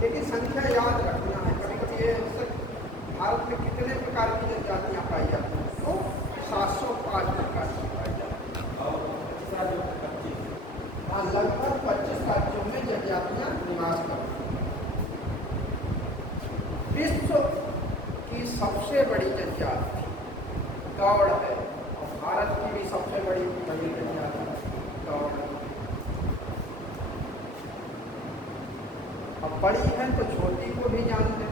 लेकिन संख्या याद रखना है। कभी कभी ये भारत में कितने प्रकार की जनजातियाँ पाई जाती हैं, तो 705 प्रकार की पाई जाती हैं। हाँ, लगभग 25 राज्यों में जनजातियाँ निवास करती हैं। विश्व की सबसे बड़ी जनजाति गौड़ है, और भारत की भी सबसे बड़ी जनजाति गौड़ है। अब बड़ी है तो छोटी को भी जानते हैं।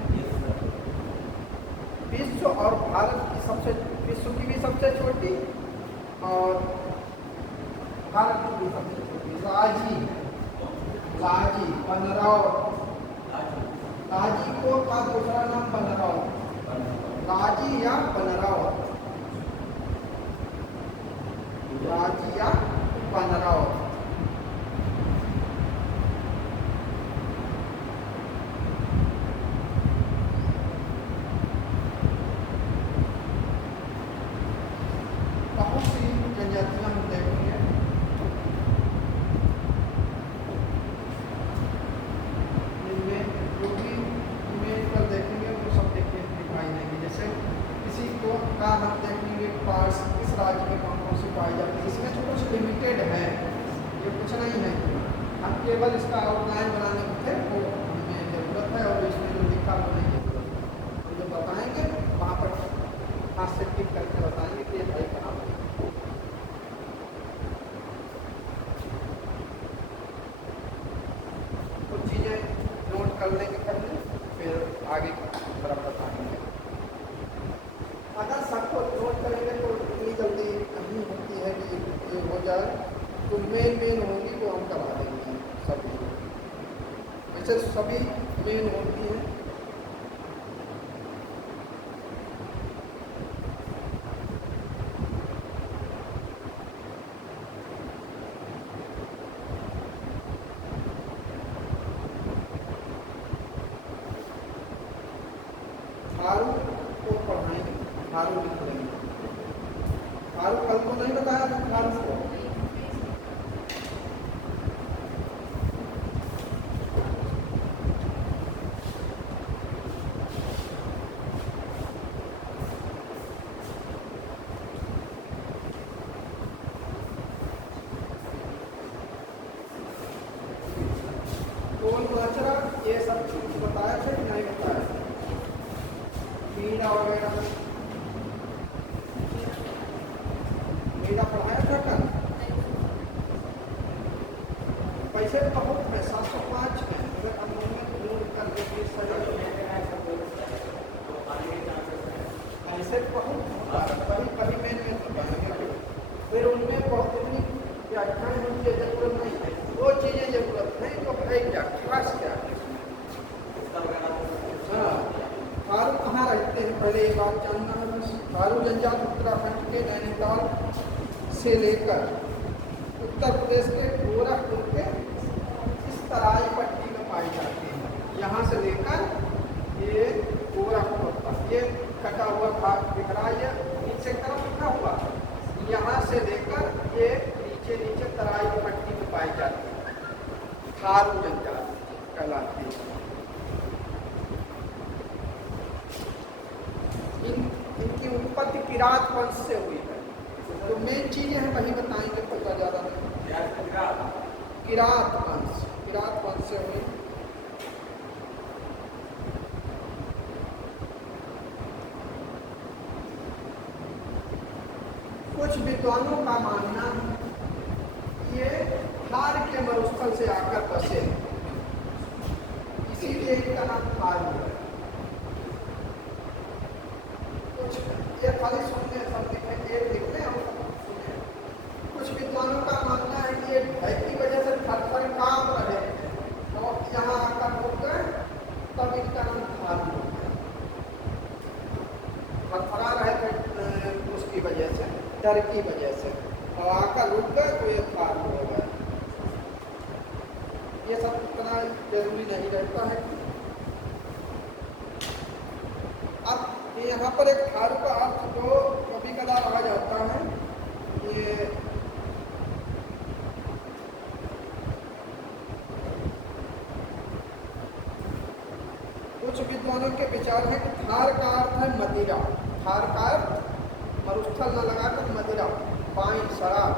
विश्व और भारत की सबसे, विश्व की भी सबसे छोटी और भारत की भी सबसे छोटी लाजी, लाजी बनरौर, लाजी को का दूसरा नाम बनरौर, लाजी या बनरौर, लाजी या बनरौर। बहुत सी जनजातियां हम देखेंगे, जिनमें जो भी इमेज पर देखेंगे वो सब दिखाई देंगे। जैसे किसी को का हम देखेंगे पार्ट्स किस राज्य में कौन कौन सी पाई जाती है, इसमें तो कुछ लिमिटेड है, ये कुछ नहीं है। हम केवल इसका आउटलाइन बनाने को थे, वो हमें ज़रूरत है, और इसमें जो लिखा वो नहीं ज़रूरत है। तो जो बताएंगे वहाँ पर हाथ से टिक करके बताएंगे कि ये भाई कहाँ पर। कुछ चीज़ें नोट कर लेंगे पहले, फिर आगे तरफ बताएंगे। अगर सबको नोट करेंगे तो इतनी जल्दी नहीं होती है कि ये हो जाए, तो मेन होगी वो हम करवा देंगे सभी। वैसे सभी मेन होती हैं। थारू को पढ़ाएंगे, थारू लिख लेंगे। थारू कल को नहीं बताया था थारू को, टोल मचरा ये सब कुछ बताया था कि नहीं बताया? मीरा वगैरह मीरा पढ़ाया था कल? पैसे बहुत है, 705 है। अगर हम नोट कर देंगे पैसे बहुत कभी में बताएंगे, फिर उनमें बहुत इतनी व्याख्याएं उनकी जरूरत नहीं है, वो चीज़ें जरूरत नहीं तो है क्या, खास क्या है इसमें। हाँ, थारू कहाँ रहते हैं पहले ये बात जानना है बस। थारू जनजाति उत्तराखंड के नैनीताल से लेकर उत्तर प्रदेश के गोरखपुर के इस तराई पट्टी में पाई जाती है। यहाँ से लेकर ये गोरखपुर तक ये कटा हुआ भाग दिख रहा है, नीचे की तरफ लिखा हुआ, यहाँ से लेकर ये नीचे तराई पट्टी में पाई जाती है, थारू जनजाति कहलाती है। इनकी उत्पत्ति किरात वंश से हुई है। तो मेन चीजें हैं वही बताएंगे, पता ज़्यादा नहीं। किरात वंश से हुई। कुछ विद्वानों का मानना है ये थार के मरुस्थल से आकर बसे, इसीलिए इनका नाम थार है। कुछ ये खाली सुनने सब लिखने और सुने। कुछ विद्वानों का मानना है कि ये भय की वजह से थर कांप रहे थे और यहाँ आकर रुक गए, तब इनका नाम थार हो गया। थरथरा रहे थे उसकी वजह से, डर की वजह से, और आकर रुक गए तो ये थार हो गया। ये सब इतना जरूरी नहीं रहता है। अब यहाँ पर एक थारू का अर्थ तो कभी कदार आ जाता है, ये विचार है कि थार का अर्थ है मदिरा, थार का अर्थ मरुस्थल न लगाकर मदिरा, वाइन शराब,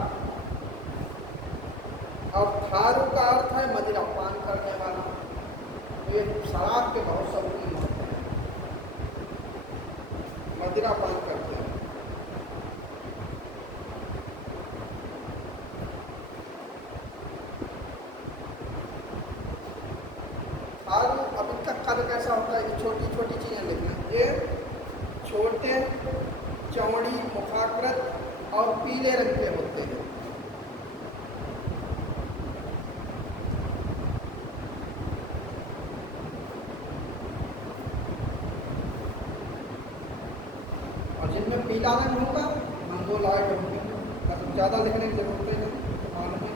और थारू का अर्थ है मदिरा पान करने वाला। तो ये शराब के बहुत शौकीन होते हैं, मदिरा पान करते हैं। थारू अब इनका कद कैसा होता है कि छोटी छोटी चीजें लिखना, ये छोटे चौड़ी मुखाकृत और पीले रंग के होते हैं। और जिनमें पीला रंग होगा मंगोलाइट होंगे, मतलब ज़्यादा लिखने की जरूरत नहीं, मालूम है।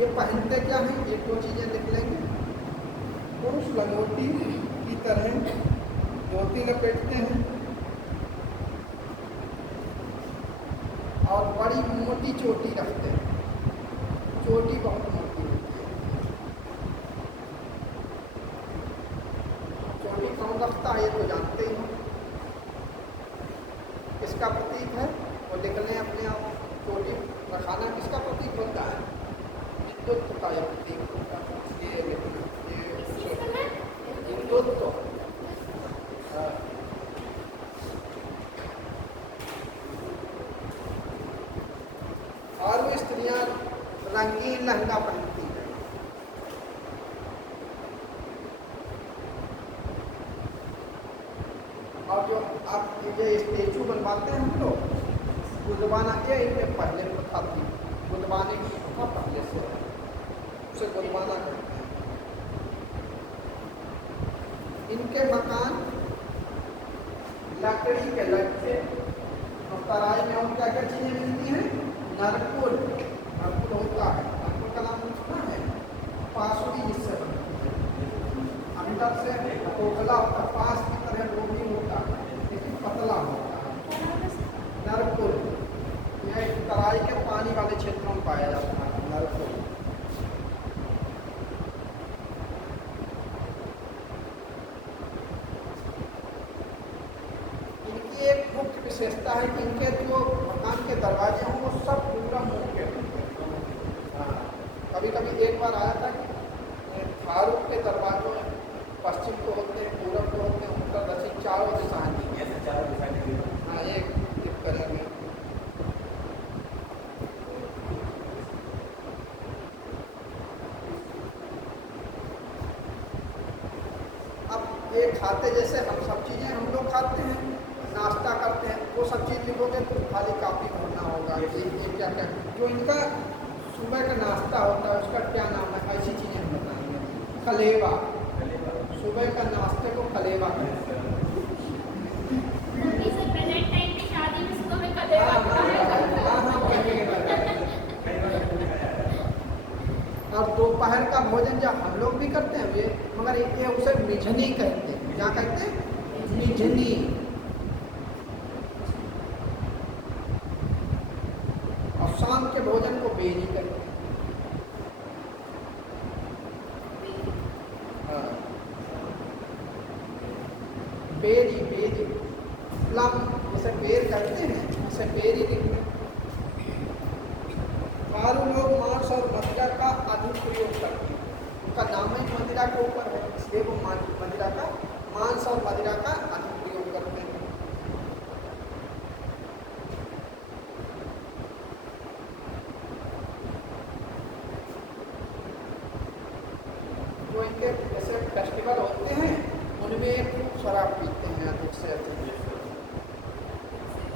ये पहनते क्या हैं, ये दो चीज़ें लिख लेंगे। पुरुष लंगोटी की तरह धोती लपेटते हैं और बड़ी मोटी चोटी रखते हैं, चोटी बहुत मोटी होती है। चोटी कौन रखता है ये तो जानते ही हो, किसका प्रतीक है वो लिख लें अपने आप। चोटी रखाना किसका प्रतीक होता है, हिंदुत्व का यह प्रतीक होता है। ये लिखना, ये हिंदुत्व। और वो स्त्रियां रंगीन लहंगा पहनती हैं। और जो आप ये स्टेचू बनवाते हैं हम लोग, गुदवाना ये इनके पहले प्रथा थी, गुदवाने की प्रथा पहले से है, उसे गुदवाना करते हैं। इनके मकान लकड़ी के लट्ठे और तराई में और क्या क्या चीजें मिलती हैं, नरकुल, नरकुल होता है, नरकुल का नाम सुना है, पासुरी जिससे बनती है, अंदर से खोखला कपास की तरह वो भी होता है लेकिन पतला होता है। नरकुल यह तराई के पानी वाले क्षेत्रों में पाया जाता है, नरकुल। इनकी एक मुख्य विशेषता है कि इनके जो मकान के दरवाजे हों वो सब पूरा मुंह के होते हैं। कभी कभी एक बार आया था कि थारू के दरवाजों पश्चिम को होते हैं, पूरब को होते हैं, उत्तर दक्षिण चारों दिशाएं दी हैं, चारों दिशाएं। हाँ, एक करेंगे। अब ये खाते जैसे हम सब चीज़ें हम लोग खाते हैं, नाश्ता करते हैं, वो सब चीज़ लिखोगे तो खाली काफ़ी भरना होगा कि ये क्या क्या जो इनका सुबह का नाश्ता होता है उसका क्या नाम है, ऐसी चीज़ें हम बताएंगे। खलेवा, सुबह का नाश्ते को खलेवा कहते हैं। और दोपहर का भोजन जब हम लोग भी करते हैं ये, मगर ये उसे मिझनी कहते हैं। क्या कहते हैं, मिझनी। और शाम के भोजन को बेरी कहते हैं। बेरी, बेरी, प्लम जैसे बेर करते हैं उसे बेरी लिखते हैं। थारू लोग मांस और मदिरा का अधिक प्रयोग करते हैं, उनका नाम ही मदिरा के ऊपर है, इसलिए वो मदिरा का मांस और मदिरा का अधिक प्रयोग करते हैं। जो इनके जैसे फेस्टिवल होते हैं उनमें खूब शराब पीते हैं अधिक से अधिक।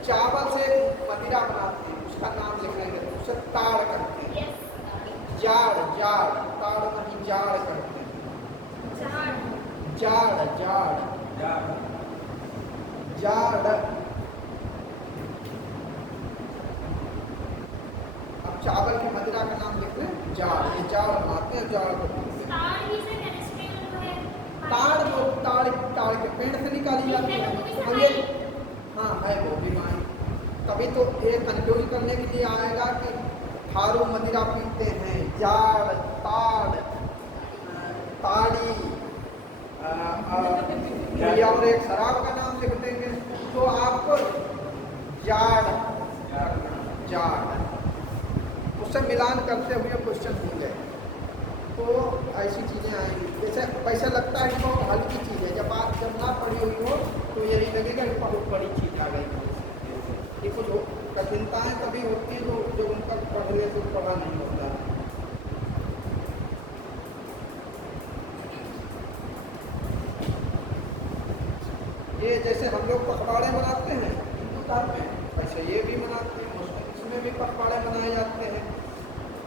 चावल से मदिरा बनाते हैं, उसका नाम लिख लेंगे, उसे ताड़ करते हैं। जाड़, जाड़, ताड़ नहीं जाड़ करते हैं। जाड़, जाड़, जाड़। अब चावल की मदिरा का नाम लिख लें, जाड़। ये जाड़ बनाते हैं, जाड़ को पीते हैं। ताड़ जो ताड़ के पेड़ से निकाली जाती है। हाँ है वो भी मानी। तभी तो ये कंफ्यूज करने के लिए आएगा कि थारू मदिरा पीते हैं, जाड़, ताड़, ताड़ी, या और एक शराब का नाम लिख देंगे, तो आपको जाड़ जाड़ उससे मिलान करते हुए क्वेश्चन होंगे। तो ऐसी चीज़ें आएंगी। जैसे पैसा लगता है कि बहुत हल्की चीज़ है, जब ना पढ़ी हुई हो तो यही लगेगा कि बहुत बड़ी चीज़ आ गई। ये कुछ कठिनताएँ कभी होती हैं जो उनका पढ़ने से पढ़ा नहीं होता। ये जैसे हम लोग पखवाड़े मनाते हैं हिंदू धर्म में, वैसे ये भी मनाते हैं, उसमें भी पखवाड़े मनाए जाते हैं।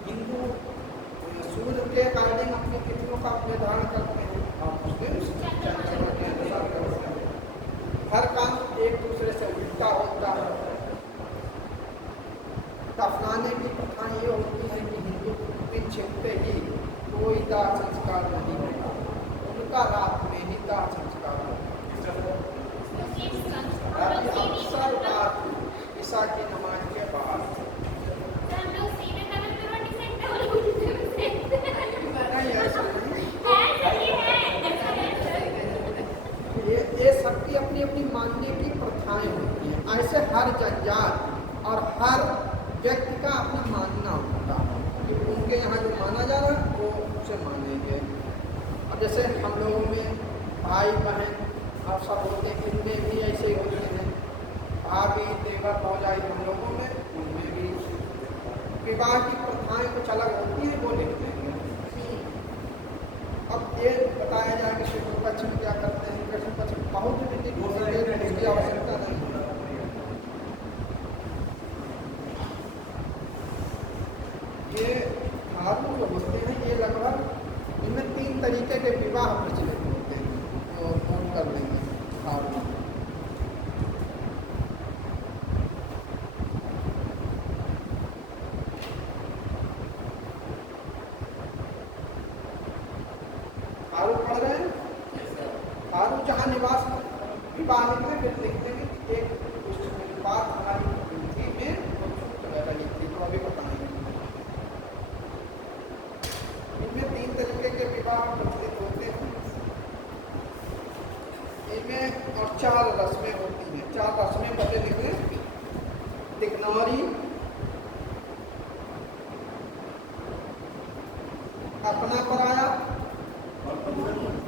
हिंदू सूर्य के अकॉर्डिंग अपनी तिथियों का निर्धारण करते हैं और मुस्लिम चंद्रमा के अनुसार करते हैं। हर काम एक दूसरे से उल्टा होता है। दफनाने की प्रथा ये होती है कि हिंदू दिन छिपते ही कोई दाह संस्कार नहीं होता, उनका रात में ही दाह संस्कार होता है। अक्सर रात ईसा की नमाज के बाद नहीं, ऐसा नहीं। ये सबकी अपनी अपनी मानने की प्रथाएं होती हैं। ऐसे हर जनजात और हर व्यक्ति का अपना मानना होता है कि उनके यहाँ जो माना जा रहा है वो उसे मानेंगे। अब जैसे हम लोगों में भाई बहन और सब होते हैं, इनमें भी ऐसे ही होते हैं। भाभी देवर भौजाई हम लोगों में, उनमें भी विवाह की प्रथाएं कुछ अलग होती हैं, वो लिखते हैं। अब ये बताया जाए कि शुक्ल पक्ष में क्या करते हैं, कृष्ण पक्ष में बहुत विधि उसकी आवश्यकता नहीं है। ये धार्मिक जो होते हैं ये लगभग इनमें 3 तरीके के विवाह प्रचलित होते हैं, तो नोट कर लेंगे। धार्मिक आरू पढ़ रहे हैं। आरू जहाँ निवास विवाह में फिर लिखते हैं कि एक बात हमारी हिंदी में लिखती तो अभी बताएंगे। इनमें 3 तरीके के विवाह प्रचलित होते हैं। इनमें और 4 रस्में होती हैं। 4 रस्में पहले लिख लें। दिग्नौरी, अपना पराया,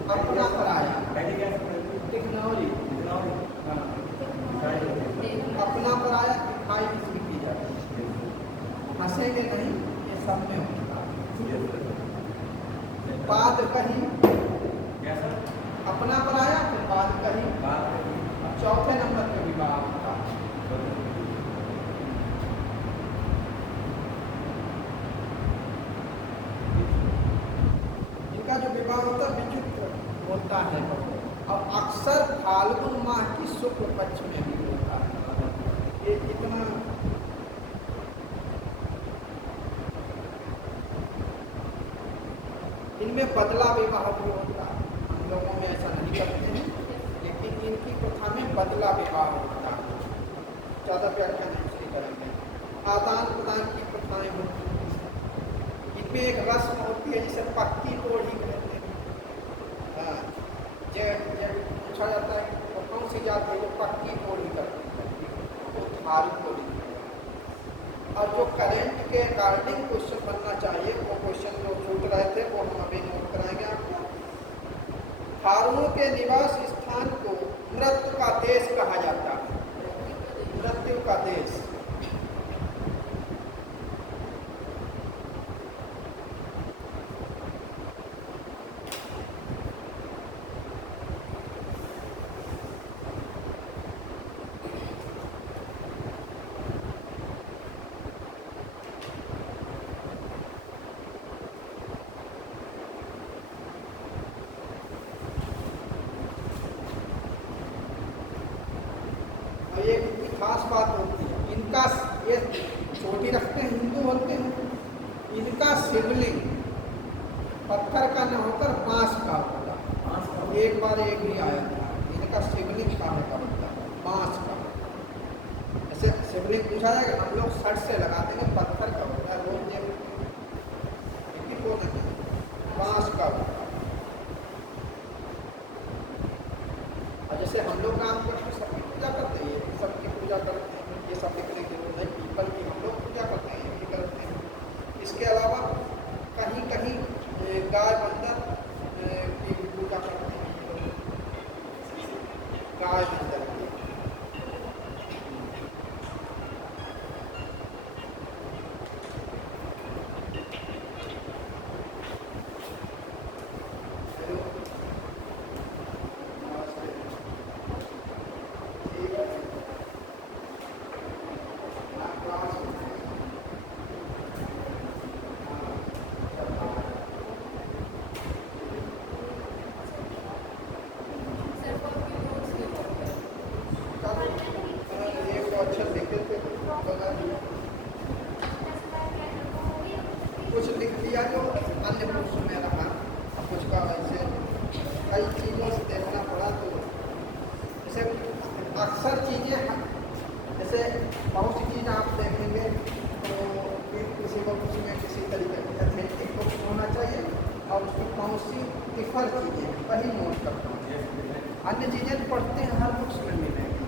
अपना पराया, दिग्नौरी, अपना पराया दिखाई किसी की जाती है। हंसेंगे नहीं, ये सब में होता है। बाद कहीं, अपना पराया फिर बाद कहीं, 4थे नंबर पे विवाह होता है। इनका जो विवाह होता है विचित्र होता है और अक्सर फाल्गुन माह की शुक्ल पक्ष में भी होता है। ये इतना इनमें बदला विवाह भी होता है। हम लोगों में ऐसा नहीं करते हैं, लेकिन इनकी प्रथा में बदला विवाह होता है। ज़्यादा व्याख्या नहीं इसकी करेंगे। आदान प्रदान की प्रथाएं होती हैं। इनमें एक रस्म होती है जिसे पक्की कोढ़ी कहते हैं। हाँ, जब पूछा जाता है वो कौन सी जाति है, वो पक्की कोढ़ी करती है, वो थारू कोढ़ी। और जो करेंट के अकॉर्डिंग क्वेश्चन बनना चाहिए, वो क्वेश्चन जो छूट रहे थे वो हम अभी नोट कराएंगे आपको। थारुओं के निवास स्थान को मृत्यु का देश कहा जाता है। मृत्यु का देश। खास बात होती है इनका, ये छोटी रखते हैं, हिंदू होते हैं। इनका शिवलिंग पत्थर का न होकर बांस का होता है। एक बार एक भी आया था, इनका शिवलिंग कहाँ का होता है, बांस का। ऐसे शिवलिंग पूछा जाएगा, हम लोग सट से लगा देंगे, पत्थर का होता है, रोज बांस का होता है। गाय बंदर की पूजा करते हैं, गाय बंदर की। कुछ लिख दिया जो अन्य पुरुष में रहा, कुछ का ऐसे कई चीज़ों से देखना पड़ा। तो जैसे अक्सर चीज़ें, जैसे बहुत सी चीज़ आप देखेंगे तो किसी को कुछ में किसी तरीके का अथेंटिक बुक होना चाहिए और उसकी कौन सी डिफर चीज़ें वही नोट करता हूँ। अन्य चीज़ें तो पढ़ते हैं हर बुक्स में मिलेंगी।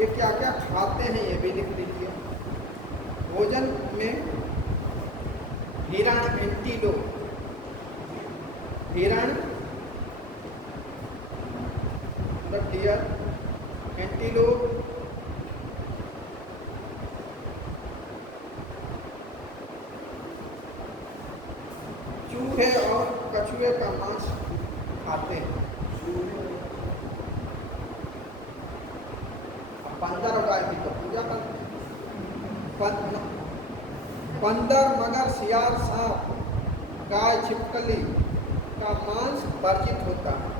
ये क्या क्या खाते हैं ये भी लिख लीजिए। भोजन में हिरण, एंटीलोप, हिरण डियर, एंटीलोप, चूहे और कछुए का मांस खाते हैं। बंदर और गाय की तो पूजा करते हैं। बंदर, मगर, सियार, सांप, गाय, छिपकली का मांस वर्जित होता है।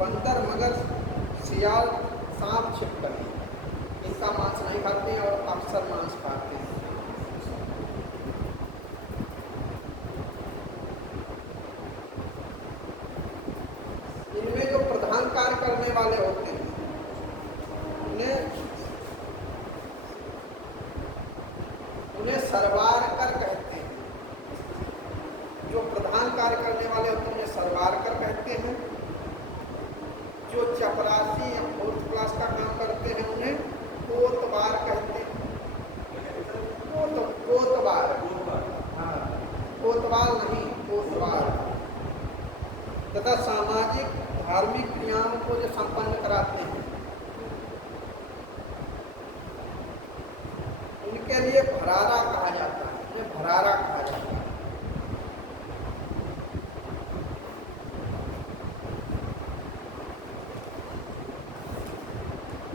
बंदर, मगर, सियार, सांप, छिपकली इनका मांस नहीं खाते हैं और अक्सर मांस खाते हैं। इनमें जो प्रधान कार्य करने वाले होते हैं उन्हें सर्वारकर कहते हैं। जो प्रधान कार्य करने वाले होते हैं उन्हें सर्वारकर कहते हैं। जो चपरासी या 4th क्लास का काम करते हैं उन्हें कोतवार कहते हैं। कोतवार, हाँ, कोतवाल नहीं, कोतवार। तथा सामाजिक धार्मिक क्रियाओं को जो संपन्न कराते हैं उनके लिए भरारा कहा जाता है। उन्हें भरारा कहा जाता है।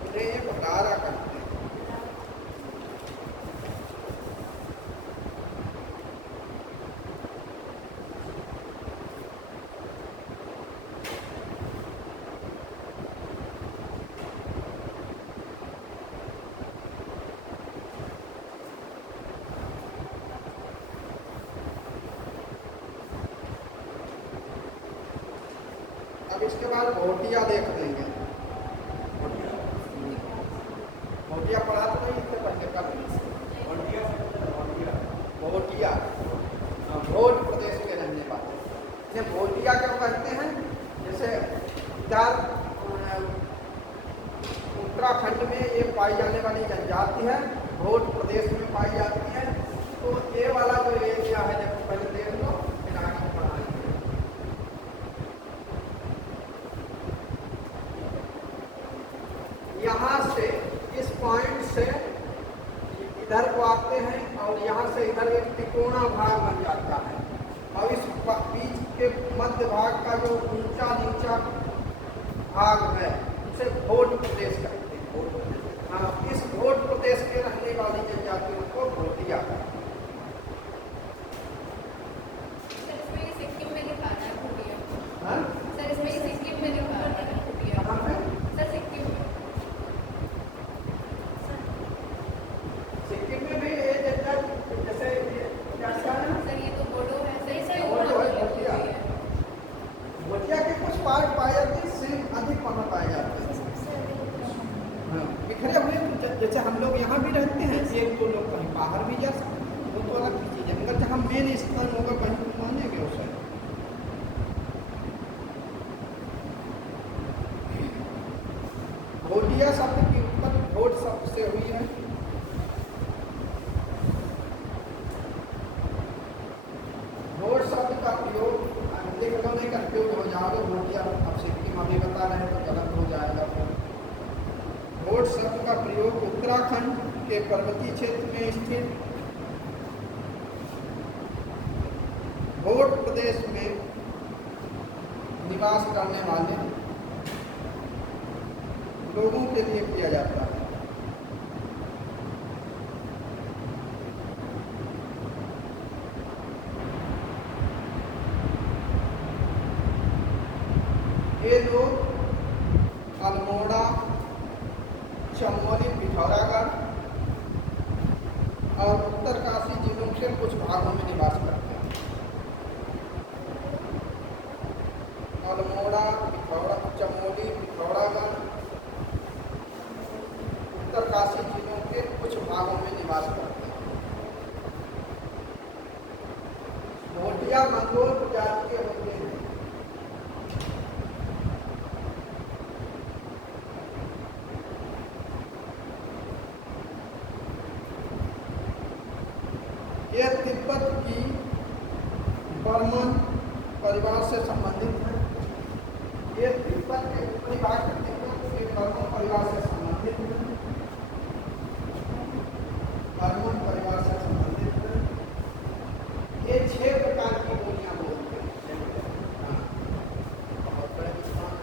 उन्हें ये भरारा करते हैं। अब इसके बाद भोटिया देख लेंगे। भोटिया पढ़ा तो नहीं इससे पहले कभी? भोटिया भोट प्रदेश के रहने वाले भोटिया क्या कहते हैं। जैसे उत्तराखंड में ये पाई जाने वाली जनजाति है, भोट प्रदेश में पाई जाती है। तो ये वाला जो एरिया है जब पहले देख लो फिर आगे पढ़ाएंगे। यहाँ से इस पॉइंट से इधर को आते हैं और यहाँ से इधर एक त्रिकोणा भाग बन जाता है और इस बीच के मध्य भाग का जो ऊंचा नीचा भाग है उसे भोट प्रदेश कहते हैं। हाँ, इस भोट प्रदेश के रहने वाली जनजातियों को भोटिया कहते हैं। सिक्किम में लिखा है भोटिया। हाँ? सर इसमें सिक्किम में लिखा है भोटिया। कहाँ पे? सर सिक्किम में। सिक्किम में भी ये जैसे क्या है ना? सर ये तो बोडो है। सर इसमें बोडो है, भोटिया। भोटिया के कुछ पार्ट पाए जाते हैं, सिर्फ अधिक वहाँ पाए जाते हैं। हाँ, बिखरे हुए जैसे हम लोग यहाँ भी रहते जाओगे भोटिया, अब सिक्किम अभी बता रहे हैं तो गलत हो जाएगा फिर। भोट शब्द का प्रयोग उत्तराखंड के पर्वतीय क्षेत्र में स्थित भोट प्रदेश में निवास करने वाले लोगों के लिए किया जाता है। ये लोग अल्मोड़ा, चमोली, पिथौरागढ़ और उत्तरकाशी जिलों के कुछ भागों में निवास करते हैं। अल्मोड़ा, चमोली, पिथौरागढ़, उत्तरकाशी जिलों के कुछ भागों में निवास करते हैं। भोटिया मंगोल प्रजाति के होते हैं। ये तिब्बत की बर्मन परिवार से संबंधित है। ये तिब्बत के उत्तरी भाग के तिब्बत के बर्मन परिवार से संबंधित है। बर्मन परिवार से संबंधित है। ये 6 प्रकार की बोलियां बोलते हैं। बहुत बड़े विद्वान।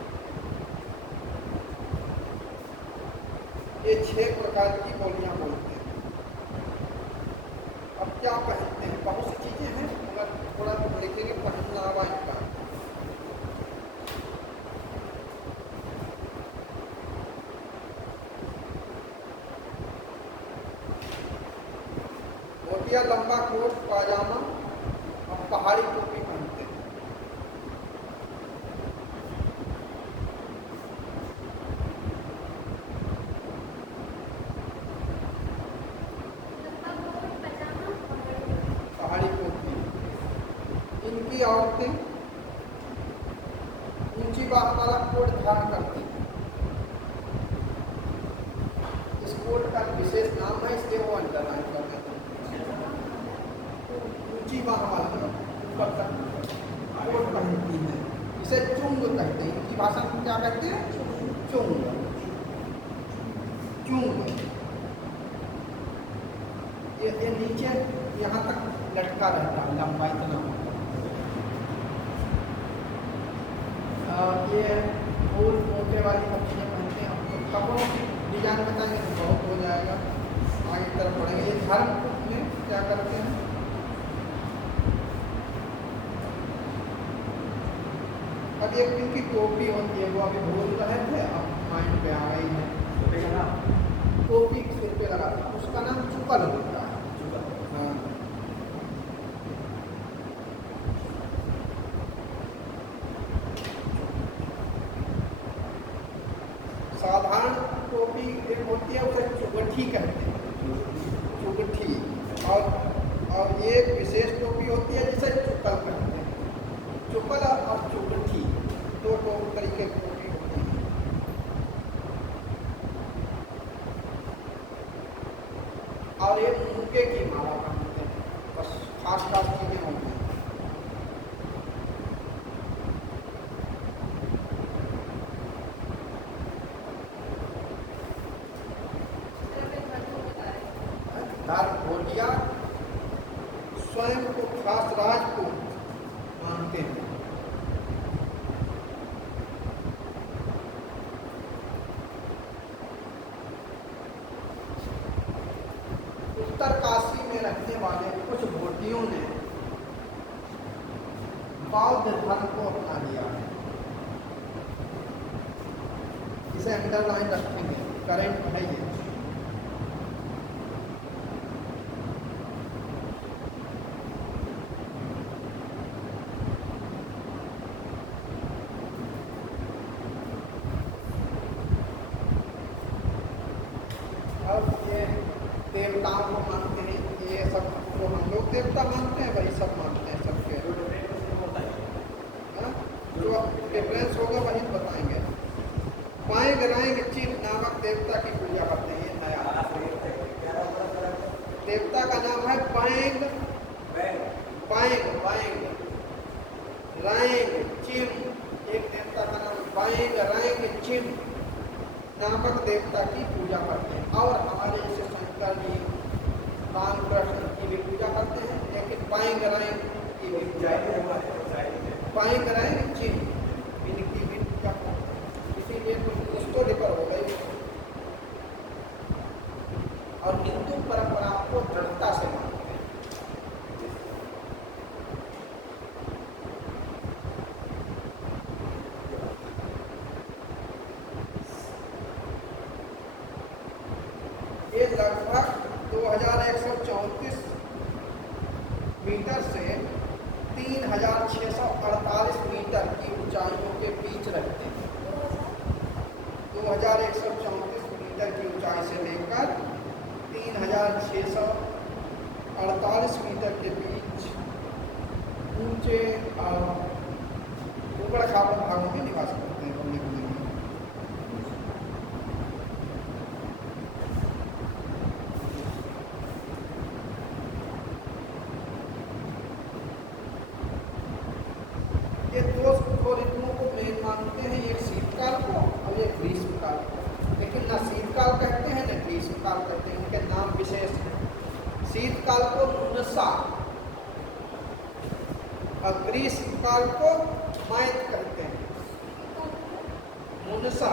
ये 6 प्रकार की बोलियां बोलते हैं। अब क्या पहनते हैं, बहुत सी चीजें हैं, मगर थोड़ा देखेंगे पहनावा इनका। भोटिया लंबा कोट पाजामा और पहाड़ी टोपी पहनते हैं। पहाड़ी टोपी। इनकी औरतें ऊंची बाह वाला कोट धारण करती हैं। इस कोट का विशेष नाम है, इसलिए वो अंडरलाइन कर देते हैं। ऊंची बाह वाला ऊपर तक कोट पहनती है। इसे चुंग कहते हैं। इनकी भाषा में क्या कहते हैं? चुंग। चुंग। ये नीचे यहाँ तक लटका रहता है, लंबा इतना होता है। ये फूल मोटे वाली कपड़े पहनते हैं। हम तो कपड़ों की डिजाइन बताएंगे तो बहुत हो जाएगा, आगे की तरफ पढ़ेंगे। ये धर्म में क्या करते हैं? अब एक इनकी टोपी होती है, वो अभी भूल रहे थे, अब माइंड पे आ गई है। टोपी सिर पे लगाता है, उसका नाम चुकल होता है। हाँ। साधारण टोपी एक होती है, उसे चुगठी कहते हैं। चुगठी। और एक विशेष टोपी होती है जिसे चुकल कहते हैं। चुकल और चुगठी दो तरीके की टोपी होती है। और ये मुक्के की माला पहनते हैं। बस खास चीजें होती हैं। भोटिया स्वयं को खास राजपूत मानते हैं। उत्तरकाशी में रहने वाले कुछ भोटियों ने बौद्ध धर्म को अपना लिया है। इसे अंडरलाइन रखेंगे, करेंट है ये। अब ये देवताओं को मानते हैं, ये सब जो हम लोग देवता मानते हैं वही सब मानते हैं सबके। जो डिफरेंस होगा वही बताएंगे। पाएंग राएंग चीन नामक देवता की पूजा करते हैं। ये नया देवता का नाम है पाएंग। पाएंग पाएंग राएंग चिम, बाएं रैंग चिन्ह नामक देवता की पूजा करते हैं। और हमारे जैसे शंकर जी, रामकृष्ण की भी पूजा करते हैं, लेकिन बाएं रैंग की भी पूजा बाएं रैंग चिन्ह इनकी भी पूजा करते हैं। इसीलिए कुछ तो लेकर हो गई और हिंदू परंपरा को दृढ़ता से मानते हैं। ये लगभग 2134 मीटर से 3648 मीटर की ऊंचाइयों के बीच रहते हैं। 2134 मीटर की ऊंचाई से लेकर 3648 मीटर के बीच ऊंचे ऊबड़ खाबड़ भागों में निवास करते हैं। बनने के लिए ये दो ऋतुओं को मेन मानते हैं, एक शीतकाल को और एक ग्रीष्मकाल को। लेकिन ना शीतकाल कहते हैं ना ग्रीष्मकाल कहते हैं, इनके नाम विशेष हैं। शीतकाल को मुनसा और ग्रीष्मकाल को मैत कहते हैं। मुनसा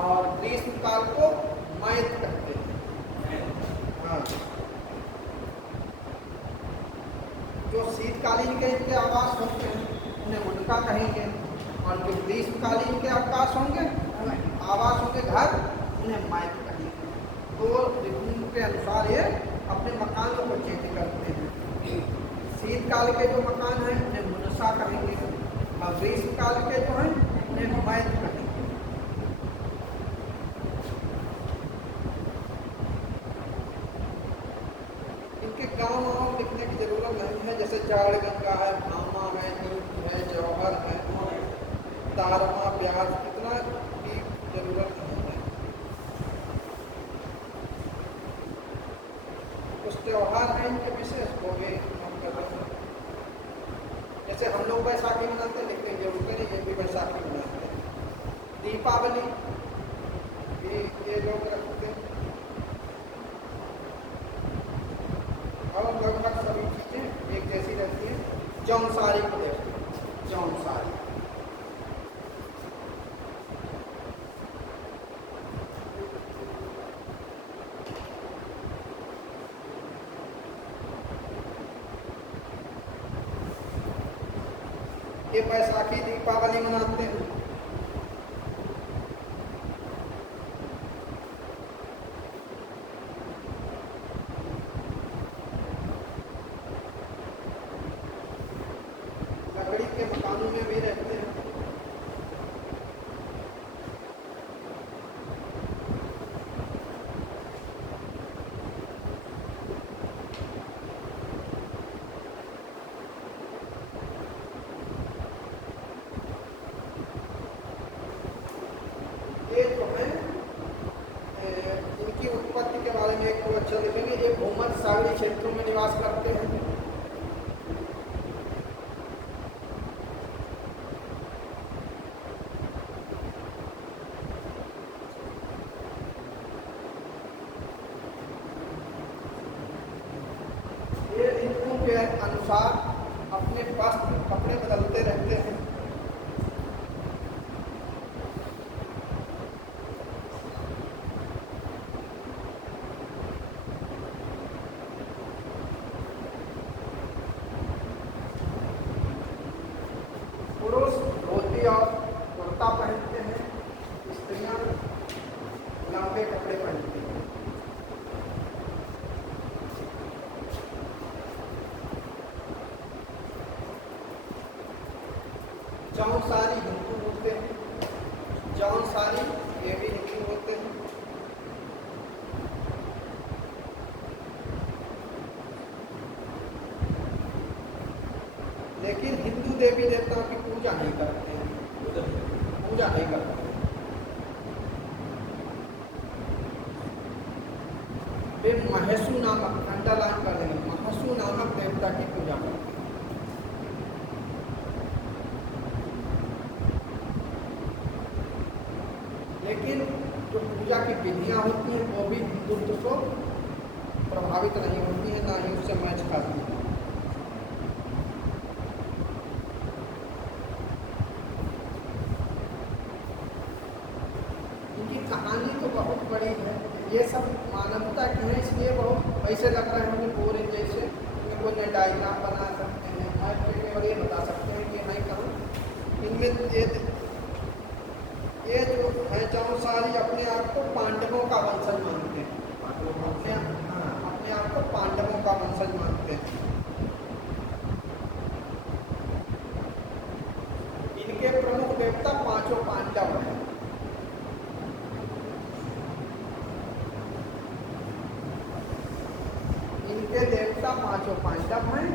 और ग्रीष्मकाल को मैत कहते हैं। हाँ, जो शीतकालीन के इनके आवास होते हैं उन्हें मुनका कहेंगे, और जो ग्रीष्मकालीन के अवकाश होंगे आवास होंगे घर, उन्हें मैत कहेंगे। तो ऋतु के अनुसार ये अपने मकान को चेंज करते हैं। शीतकाल के जो मकान हैं उन्हें मुनसा कहेंगे और ग्रीष्मकाल के जो हैं उन्हें मैत कहेंगे। इनके गाँव वाँव लिखने की जरूरत नहीं है, जैसे जाड़गंगा है, भामा है, नीम है, जौहर है, तारमा, ब्याज, इतना की जरूरत नहीं है। कुछ त्योहार हैं इनके विशेष हो गए, जैसे हम लोग बैसाखी मनाते हैं, लेकिन ये रुके नहीं, ये भी बैसाखी मनाते हैं। दीपावली भी ये लोग रखते हैं। और लगभग सभी चीज़ें एक जैसी रहती हैं। जौनसारी को देखते हैं, जौनसारी ये बैसाखी दीपावली मनाते हैं। लकड़ी के मकानों में भी रहते हैं। ये जो है इनकी उत्पत्ति के बारे में एक तो अच्छा देखेंगे। ये भूमध्य सागरीय क्षेत्रों में निवास करते हैं। ये ऋतुओं के अनुसार अपने वस्त्र कपड़े बदलते रहते हैं। पुरुष धोती और कुर्ता पहनते हैं, स्त्रियां लंबे कपड़े पहनती हैं। जौनसारी हिंदू होते हैं, जौनसारी ये भी हिंदू होते हैं। लेकिन हिंदू देवी देवताओं की पूजा नहीं करते हैं, पूजा नहीं करते हैं। वे महेशु नामक, अंडरलाइन कर देंगे, महेशु नामक देवता की पूजा करते हैं। लेकिन जो पूजा की विधियाँ होती हैं वो भी हिंदुत्व को प्रभावित नहीं होती हैं, ना ही उससे मैच खाती हैं। इनकी कहानी तो बहुत बड़ी है, ये सब मानवता की है, इसलिए बहुत ऐसे लग रहा है हमें पूरे जैसे इनको ने डायग्राम बना सकते हैं, मैप पे केवल ये बता सकते हैं कि नहीं कहाँ इनमें ये जो है चांसारी अपने आप को पांडवों का वंशज मानते हैं, अपने आप को पांडवों का वंशज मानते हैं। इनके प्रमुख देवता पांचों पांडव हैं। इनके देवता पांचों पांडव हैं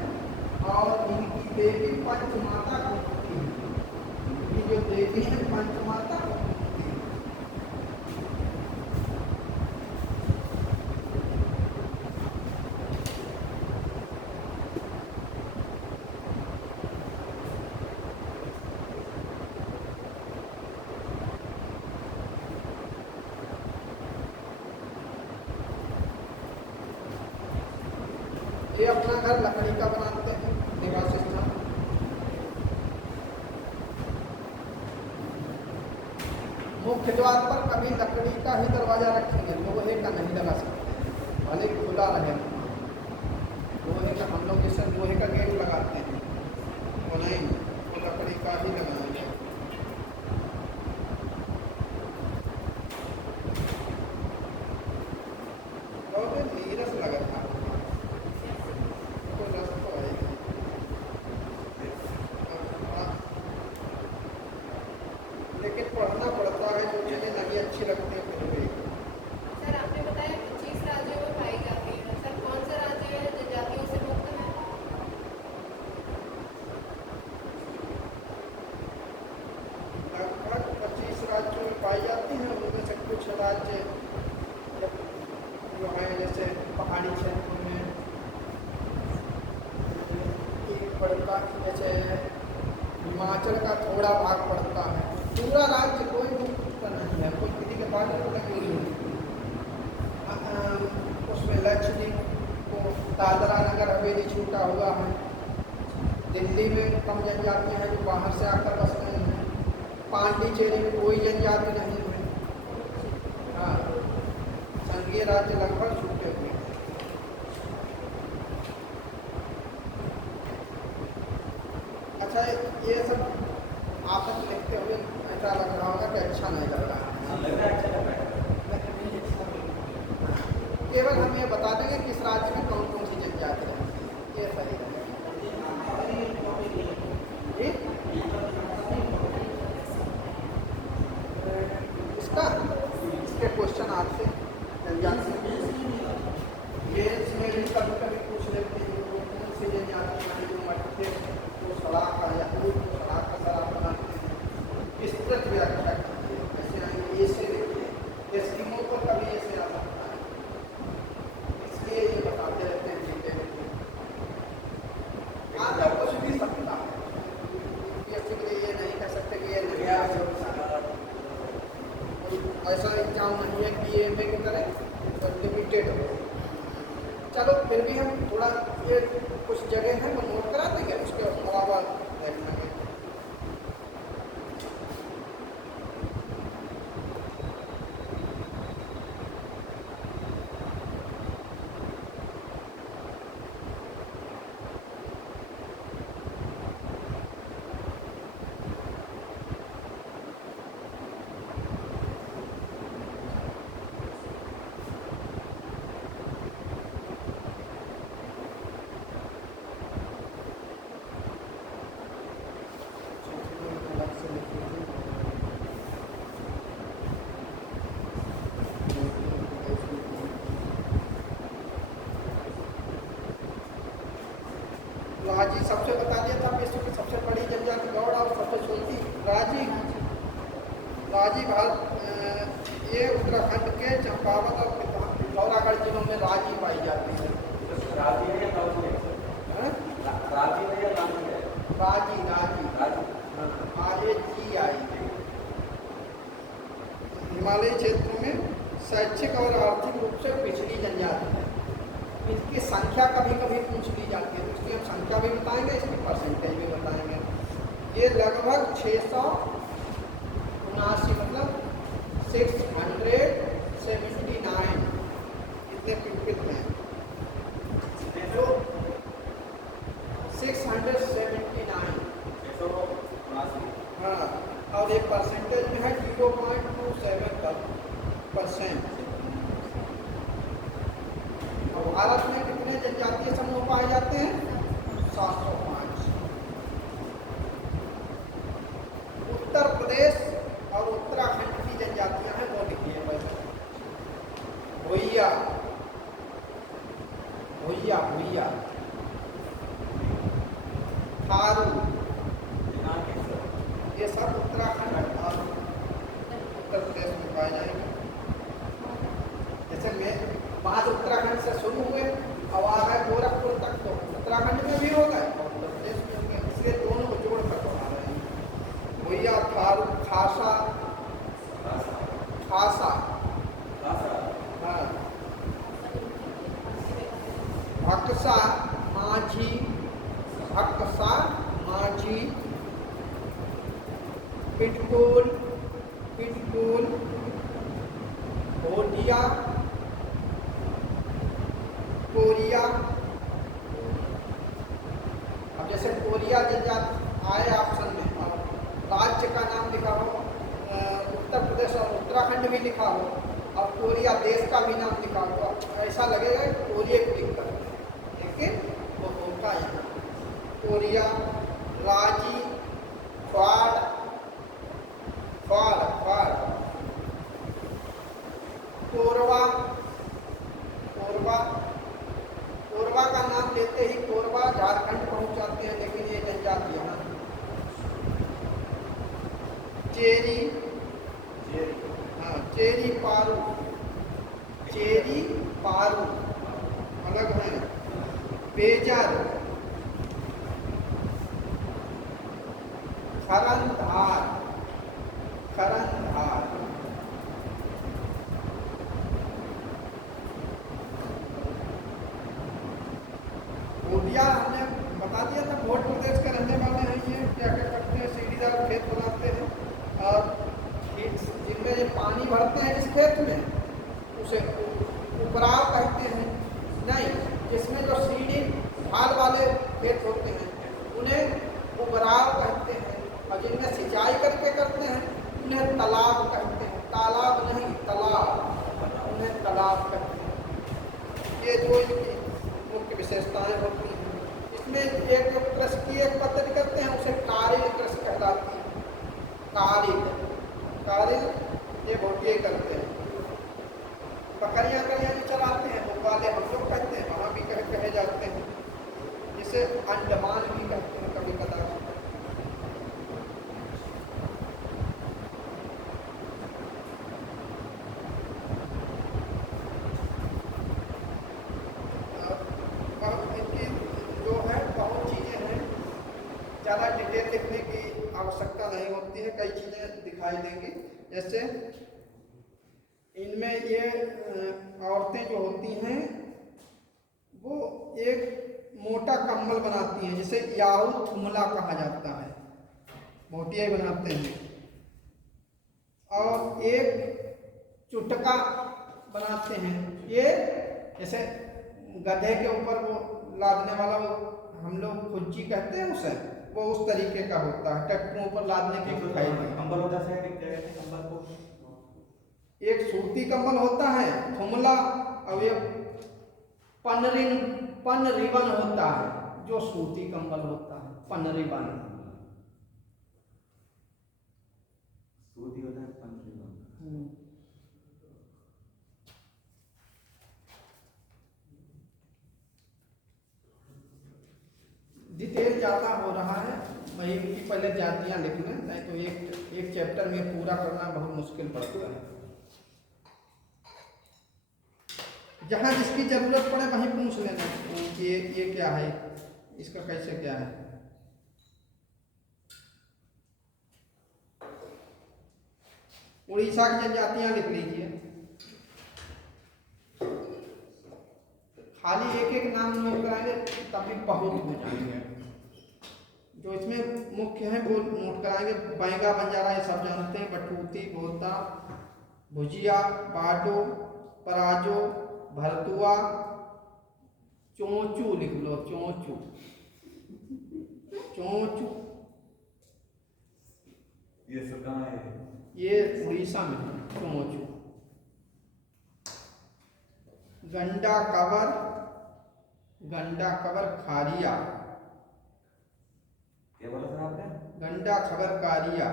और इनकी देवी पंचमाता कुंती है। इनकी जो देवी है पंचमाता कुंती है। ये अपना घर लकड़ी का बनाते हैं, निवास स्थान। मुख्य द्वार पर कभी लकड़ी का ही दरवाजा रखेंगे, लोहे का नहीं लगा सकते, भले खुला रहे। लोहे का हम लोग जैसे लोहे का गेट लगाते हैं वो नहीं, वो लकड़ी का ही लगाएंगे। तो नीरस लगा था लेकिन पढ़ना पड़ता है, जो चीज़ें नहीं अच्छी लगती हैं फिर भी। सर आपने बताया 25 राज्यों में पाई जाती है, सर कौन सा राज्य है जनजातियों से मुक्त है? लगभग 25 राज्यों में पाई जाती हैं, उनमें से कुछ राज्य जो है जैसे पहाड़ी क्षेत्रों में एक पड़ता, जैसे हिमाचल का थोड़ा भाग पड़ता है। पूरा राज्य कोई मुक्त नहीं है, कोई किसी के पास लगी हुई नहीं। उसमें लक्षद्वीप को दादरा नगर हवेली छूटा हुआ है। दिल्ली में कम जनजातियाँ हैं जो बाहर से आकर बस रही हैं। पांडिचेरी में कोई जनजाति नहीं है। हाँ, संघीय राज्य लगभग छूटे हुए हैं। अच्छा, ये सब आपस लिखते हुए ऐसा लग रहा होगा कि अच्छा नहीं लग रहा है। केवल हम ये बता देंगे किस राज्य में कौन कौन सी जनजाति रहती है, ये सही है। इसके क्वेश्चन आपसे जनजाति ये इसमें भी कभी कभी पूछ लेते हैं कौन सी जनजाति है जो मट्टे को सलाह का या दूध को सलाह का सलाह बनाते हैं, विस्तृत व्याख्या कीजिए। जैसे ऐसे देखिए एस्किमो को कभी ऐसे आ सकता है, इसलिए ये बताते रहते हैं जीते हुए आधा कुछ भी सकता है। ये नहीं कह सकते कि ये नहीं आ सकता। ऐसा एग्जाम नहीं है कि ये में की तरह लिमिटेड हो। चलो फिर भी हम थोड़ा ये कुछ जगह हैं वो नोट करा देंगे, उसके अलावा देख लेंगे। राजी सबसे बता दिया था विश्व की सबसे बड़ी जनजाति गौड़ और सबसे छोटी राजी। राजी भारत ये उत्तराखंड के चंपावत और पिथौरागढ़ जिलों में राजी पाई जाती है। राजी है या राजी है या राजी राजी राजी आगे जी आई। हिमालयी क्षेत्रों में शैक्षिक और आर्थिक रूप से पिछड़ी जनजाति है। इसकी संख्या कभी कभी पूछ ली जाती है, तो इसकी हम संख्या भी बताएंगे, इसकी परसेंटेज भी बताएंगे। ये लगभग 679 मतलब 679 इतने पीपल हैं, जो 679। हाँ, और एक परसेंटेज में है 0.27%। और भारत में कितने जनजातीय समूह पाए जाते हैं? 705। उत्तर प्रदेश और उत्तराखंड की जनजातियां हैं, वो लिखिए बस। भोइया, भोइया, भोइया, थारू, ये सब उत्तराखंड और उत्तर प्रदेश में पाए जाएंगे। जैसे मैं पांच उत्तराखंड से शुरू हुए, अब आ गए गोरखपुर तक, तो उत्तराखंड में भी हो गए और उत्तर प्रदेश में हो गए, इसलिए दोनों को जोड़ कर बना रहे हैं। भैया, थारू, खासा, खासा, हाँ, भक्सा, माझी, भक्सा, माझी, पिटकुल, पिटकुल, भोटिया, कोरिया। अब जैसे कोरिया जनजाति आए ऑप्शन में, और राज्य का नाम लिखा हो, उत्तर प्रदेश और उत्तराखंड भी लिखा हो, और कोरिया देश का भी नाम लिखा हो, तो ऐसा लगेगा कोरिया क्लिक कर, लेकिन वो होगा यहाँ कोरिया। राजी, फाड़, फाड़, फाड़, कोरवा, कोरवा, कोरवा का नाम लेते ही कोरवा झारखंड पहुंच जाते हैं, लेकिन ये जनजाति है ना। चेरी, हाँ, चेरी पारू, चेरी पारू अलग है। बेजर, खरंधार, खरंधार, भोटिया हमने बता दिया था, भोट प्रदेश के रहने वाले हैं। ये क्या क्या करते हैं? सीढ़ीदार खेत बनाते हैं, और जिनमें ये पानी भरते हैं जिस खेत में, उसे उपराव कहते हैं। नहीं, जिसमें जो सीढ़ी ढाल वाले खेत होते हैं उन्हें उपराव कहते हैं, और जिनमें सिंचाई करके करते हैं उन्हें तालाब कहते हैं। तालाब नहीं, तालाब, उन्हें तालाब कहते हैं। ये जो इनकी मुख्य विशेषताएं होती हैं। इसमें एक कृषि की एक पद्धति करते हैं, उसे कारिल कृषि कहलाती है। कारिल, कारिल ये भोटिये करते हैं। बकरियां करियां भी चलाते हैं, वो वाले हम लोग कहते हैं, वहाँ भी कहे जाते हैं, जिसे अंडमान भी कहते हैं कभी कदार। ज़्यादा डिटेल लिखने की आवश्यकता नहीं होती है, कई चीज़ें दिखाई देंगी। जैसे इनमें ये औरतें जो होती हैं वो एक मोटा कंबल बनाती हैं, जिसे याहू थुमला कहा जाता है, भोटिया बनाते हैं। और एक चुटका बनाते हैं, ये जैसे गधे के ऊपर वो लादने वाला, वो हम लोग खुज्जी कहते हैं उसे, वो उस तरीके का होता है, ट्रैक्टरों पर लादने की कंबल होता है। कंबल को एक सूती कंबल होता है थुमला, और ये पन रिबन होता है, जो सूती कंबल होता है, पन रिबन। सूती होता है, पन रिबन। डिटेल ज़्यादा हो रहा है, वही इनकी पहले जातियाँ लिख लें, नहीं तो एक चैप्टर में पूरा करना बहुत मुश्किल पड़ता है। जहाँ जिसकी ज़रूरत पड़े वहीं पूछ लेना कि ये क्या है, इसका कैसे क्या है। उड़ीसा की जनजातियां लिख लीजिए, खाली एक एक नाम नोट कराएंगे तब भी बहुत हो जाएंगे। जो इसमें मुख्य है वो नोट कराएंगे। बैंगा बंजारा ये सब जानते हैं, बटूती, बोता, भुजिया, बाटो, पराजो, भरतुआ, चोंचू लिख लो, चोंचू, चोंचू ये सब कहाँ है? ये उड़ीसा में है, चोंचू। गंडा कवर, गंडा कवर खारिया, क्या बोला सर आपने? गंडा खबर कारिया,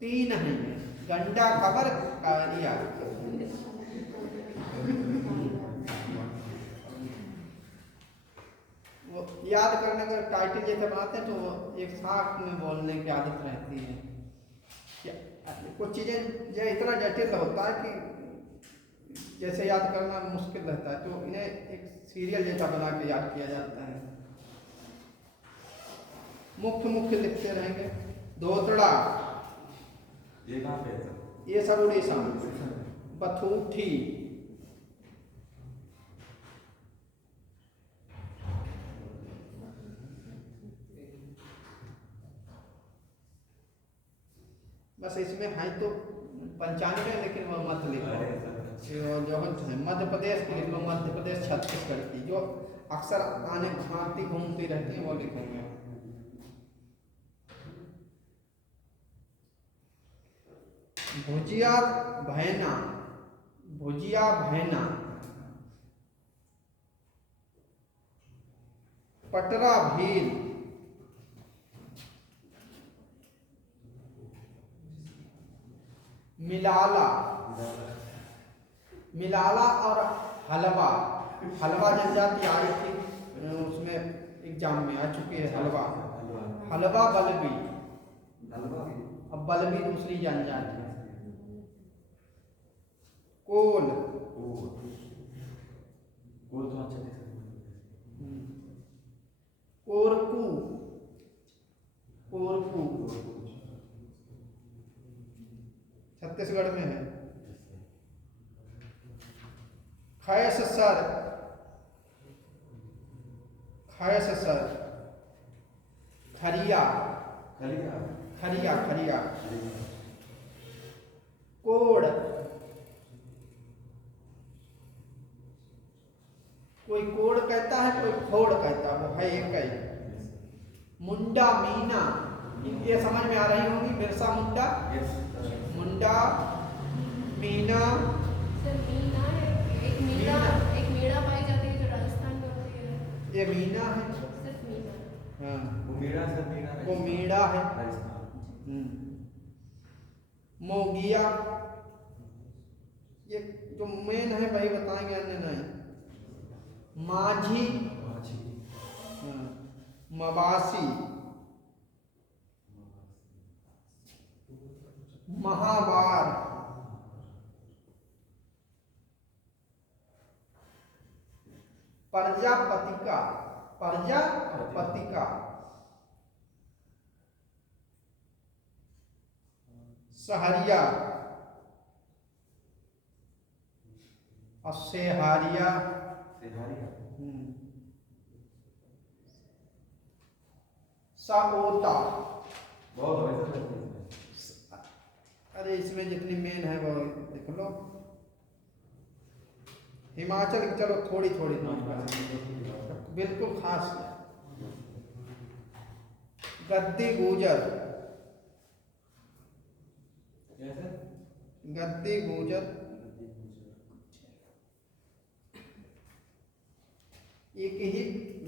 तीन है ये, गंडा कवर कारिया। वो याद करने का टाइटल जैसे बनाते हैं तो वो एक साथ में बोलने की आदत रहती है। कुछ चीज़ें जो इतना जटिल होता है कि जैसे याद करना मुश्किल रहता है, तो इन्हें एक सीरियल जैसा बना के याद किया जाता है। मुख्य मुख्य लिखते रहेंगे। धोतड़ा, ये कहाँ पे है सर? ये सब उड़ीसा में। बथूठी, बस इसमें है तो 95, लेकिन वो मत लिखो। जो है मध्य प्रदेश की लिख लो, मध्य प्रदेश छत्तीसगढ़ की, जो अक्सर आने खाती घूमती रहती है वो लिखेंगे। भुजिया भैना, भुजिया भैना, पटरा भील, मिलाला, मिलाला और हलवा, हलवा जनजाति आई थी उसमें एग्जाम में आ चुकी है। हलवा, हलवा बलबी, अब बलबी दूसरी जनजाति। कोल, कोल तो अच्छा है। कोरकू, कोरकू छत्तीसगढ़ में है। खैस सर, खैस सर, खरिया, खलिया, खरिया, खरिया। कोड़, कोई कोड़ कहता है, कोई खोड़ कहता है, वो है एक ही। मुंडा मीना, ये समझ में आ रही होंगी, बिरसा मुंडा, मुंडा मीना। सर मीना है, एक मीना, एक मीना पाई जाती है जो राजस्थान में होती है। ये मीना है, सिर्फ मीना। हाँ वो मीणा सर, मीणा वो मीणा है। राजस्थान। मोगिया, ये जो मेन है वही बताएंगे, अन्य नहीं। माझी, हाँ, मवासी, महावार, प्रजापतिका, प्रजापतिका, सहरिया और सेहारिया। साओता, बहुत है। अरे इसमें जितनी मेन है वो देख लो। हिमाचल की चलो थोड़ी थोड़ी बिल्कुल खास है। गद्दी गुजर, गद्दी गुजर, एक ही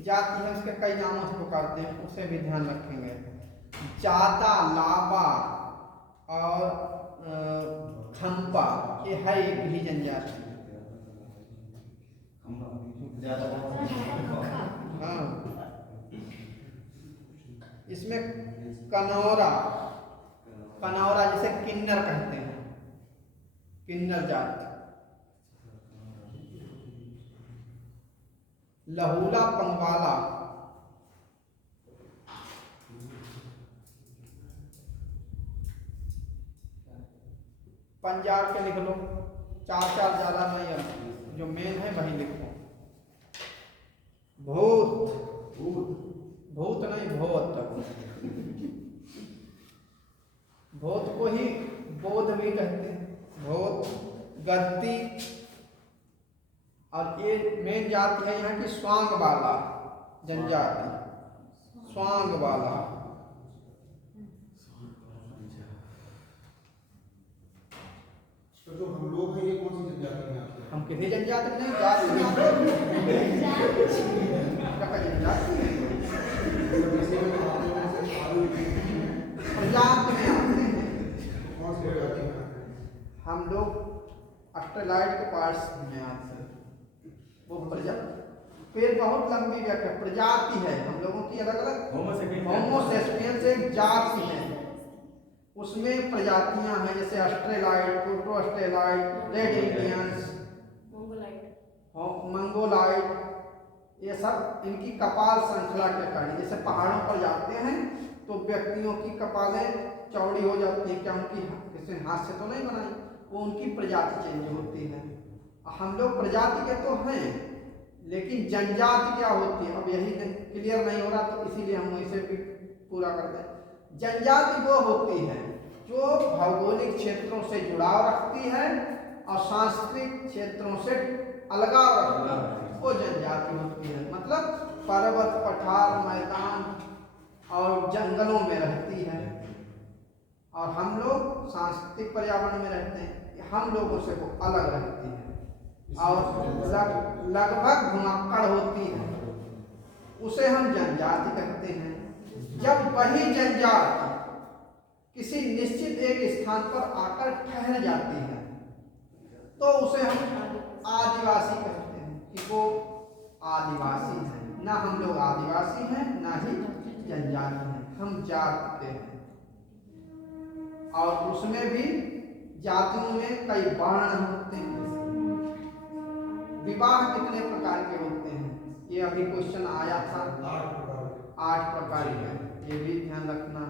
जाति है, उसके कई नामों से पुकारते हैं, उसे भी ध्यान रखेंगे। जादा, लावा और खंपा, ये है एक ही जनजाति। हाँ, इसमें कनौरा, कनौरा जैसे किन्नर कहते हैं, किन्नर जाति। लहूला पंगवाला, पंजाब के लिख लो, चार चार ज़्यादा नहीं है, जो मेन है वही लिखो। भूत, भूत नहीं भूत, भूत को ही बोध भी कहते हैं, भूत, गद्दी। और ये मेन जाति है यहाँ की स्वांग वाला जनजाति, स्वांग वाला। तो जो हम लोग हैं ये कौन सी जनजाति में आते हैं? हम किसी जनजाति में नहीं, जाति में आते हैं। क्या जनजाति है? जैसे में आते हैं वैसे आलू प्रजाति में आते हैं। कौन सी प्रजाति में आते हैं? हम लोग ऑस्ट्रेलाइड के पार्ट्स में आते हैं। वो फिर बहुत लंबी व्याख्या, प्रजाति है हम लोगों की अलग अलग। होमो सेपियंस एक जाति है, उसमें प्रजातियां हैं, जैसे Australoid, proto Australoid, red Indians, Mongoloid, ये सब इनकी कपाल श्रृंखला के कारण, जैसे पहाड़ों पर जाते हैं तो व्यक्तियों की कपालें चौड़ी हो जाती है, क्या उनकी किसी हाथ से तो नहीं बनाई, वो उनकी प्रजाति चेंज होती है। हम लोग प्रजाति के तो हैं, लेकिन जनजाति क्या होती है अब यही क्लियर नहीं हो रहा, तो इसीलिए हम इसे भी पूरा करते हैं। जनजाति वो होती है जो भौगोलिक क्षेत्रों से जुड़ाव रखती है और सांस्कृतिक क्षेत्रों से अलगाव रखती है, वो जनजाति होती है। मतलब पर्वत, पठार, मैदान और जंगलों में रहती है, और हम लोग सांस्कृतिक पर्यावरण में रहते हैं, हम लोगों से वो अलग रहती है और लगभग घुमक्कड़ होती है, उसे हम जनजाति कहते हैं। जब वही जनजाति किसी निश्चित एक स्थान पर आकर ठहर जाती है तो उसे हम आदिवासी कहते हैं कि वो आदिवासी है। ना हम लोग आदिवासी हैं ना ही जनजाति हैं, हम जाति हैं। और उसमें भी जातियों में कई वर्ण होते हैं। विवाह कितने प्रकार के होते हैं, ये अभी क्वेश्चन आया था, 8 प्रकार के, ये भी ध्यान रखना।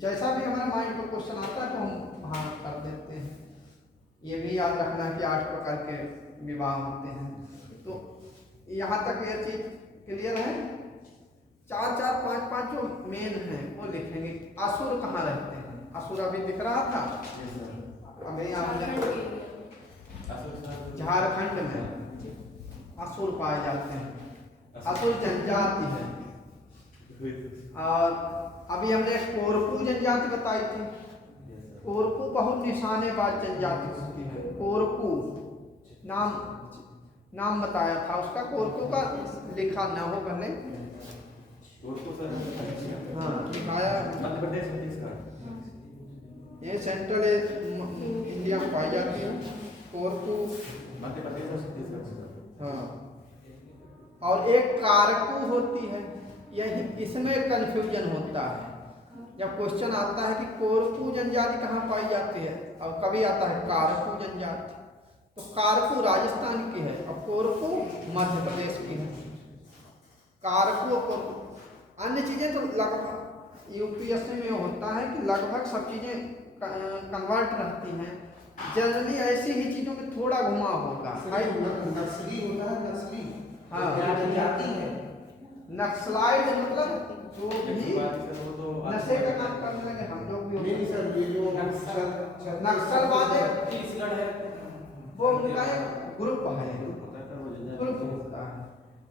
जैसा भी हमारे माइंड पर क्वेश्चन आता है तो हम वहाँ कर देते हैं, ये भी याद रखना कि 8 प्रकार के विवाह होते हैं। तो यहाँ तक ये चीज क्लियर है। 4 5 5 जो मेन है वो लिखेंगे। असुर कहाँ रहते हैं, असुर अभी दिख रहा था, अभी यहाँ झारखंड में असुर पाए जाते हैं, असुर जनजाति है। और अभी हमने कोरकू जनजाति बताई थी, कोरकू बहुत निशानेबाज जनजाति होती है। कोरकू नाम बताया था उसका, कोरकू का लिखा न हो पहले, हाँ लिखाया, मध्य प्रदेश छत्तीसगढ़, ये सेंट्रल इंडिया में पाई जाती है कोरकू, मध्य प्रदेश और छत्तीसगढ़। हाँ। और एक कारकू होती है, यही इसमें कंफ्यूजन होता है। जब क्वेश्चन आता है कि कोरकू जनजाति कहाँ पाई जाती है, और कभी आता है कारकू जनजाति, तो कारकू राजस्थान की है और कोरकू मध्य प्रदेश की है। कारकू और अन्य चीज़ें तो लगभग यूपीएससी में होता है कि लगभग सब चीज़ें कन्वर्ट रहती हैं। जनरली ऐसी ही चीज़ों में थोड़ा घुमाव होगा। नक्सली होता है, नक्सली हाँ, जनजाति है। नक्सलाइड मतलब जो भी नशे का काम करने लगे, हम लोग भी नहीं सर, ये जो नक्सलवाद वो उनका एक ग्रुप है, ग्रुप होता है,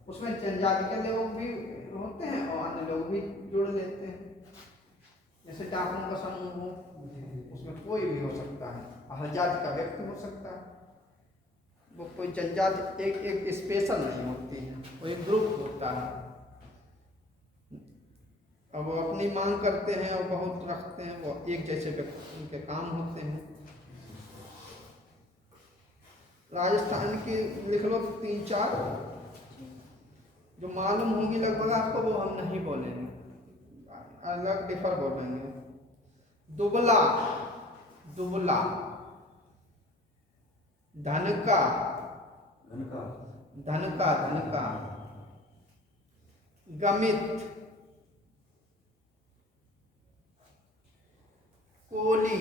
उसमें जनजाति के लोग भी होते हैं और अन्य लोग भी जुड़ लेते हैं। जैसे डाकुओं का समूह हो, उसमें कोई भी हो सकता है, हर जाति का व्यक्ति हो सकता है। वो कोई जनजाति एक स्पेशल नहीं होती है, वो एक ग्रुप होता है। अब वो अपनी मांग करते हैं और बहुत रखते हैं, वो एक जैसे व्यक्ति उनके काम होते हैं। राजस्थान की लिख लो 3 4 जो मालूम होंगी लगभग आपको, वो हम नहीं बोलेंगे, अलग डिफर बोलेंगे। दुबला, दुबला, धनका, धनका, धनका, गमित, कोली,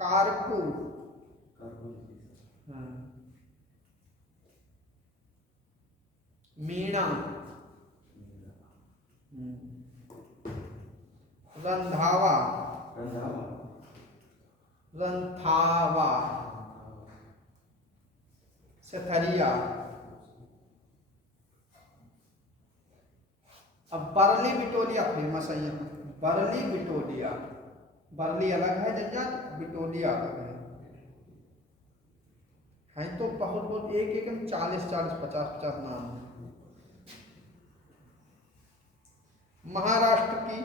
कारकू। कारकुन। हाँ। मीणा। रंधावा। रंधावा। रंथावा। सथरिया। अब बरली बिटोलिया फेमस है यहाँ। बरली बिटोलिया, बरली अलग है जनजात, बिटोलिया अलग है तो बहुत बहुत एक एक में 40-40, 50-50 नाम है। महाराष्ट्र की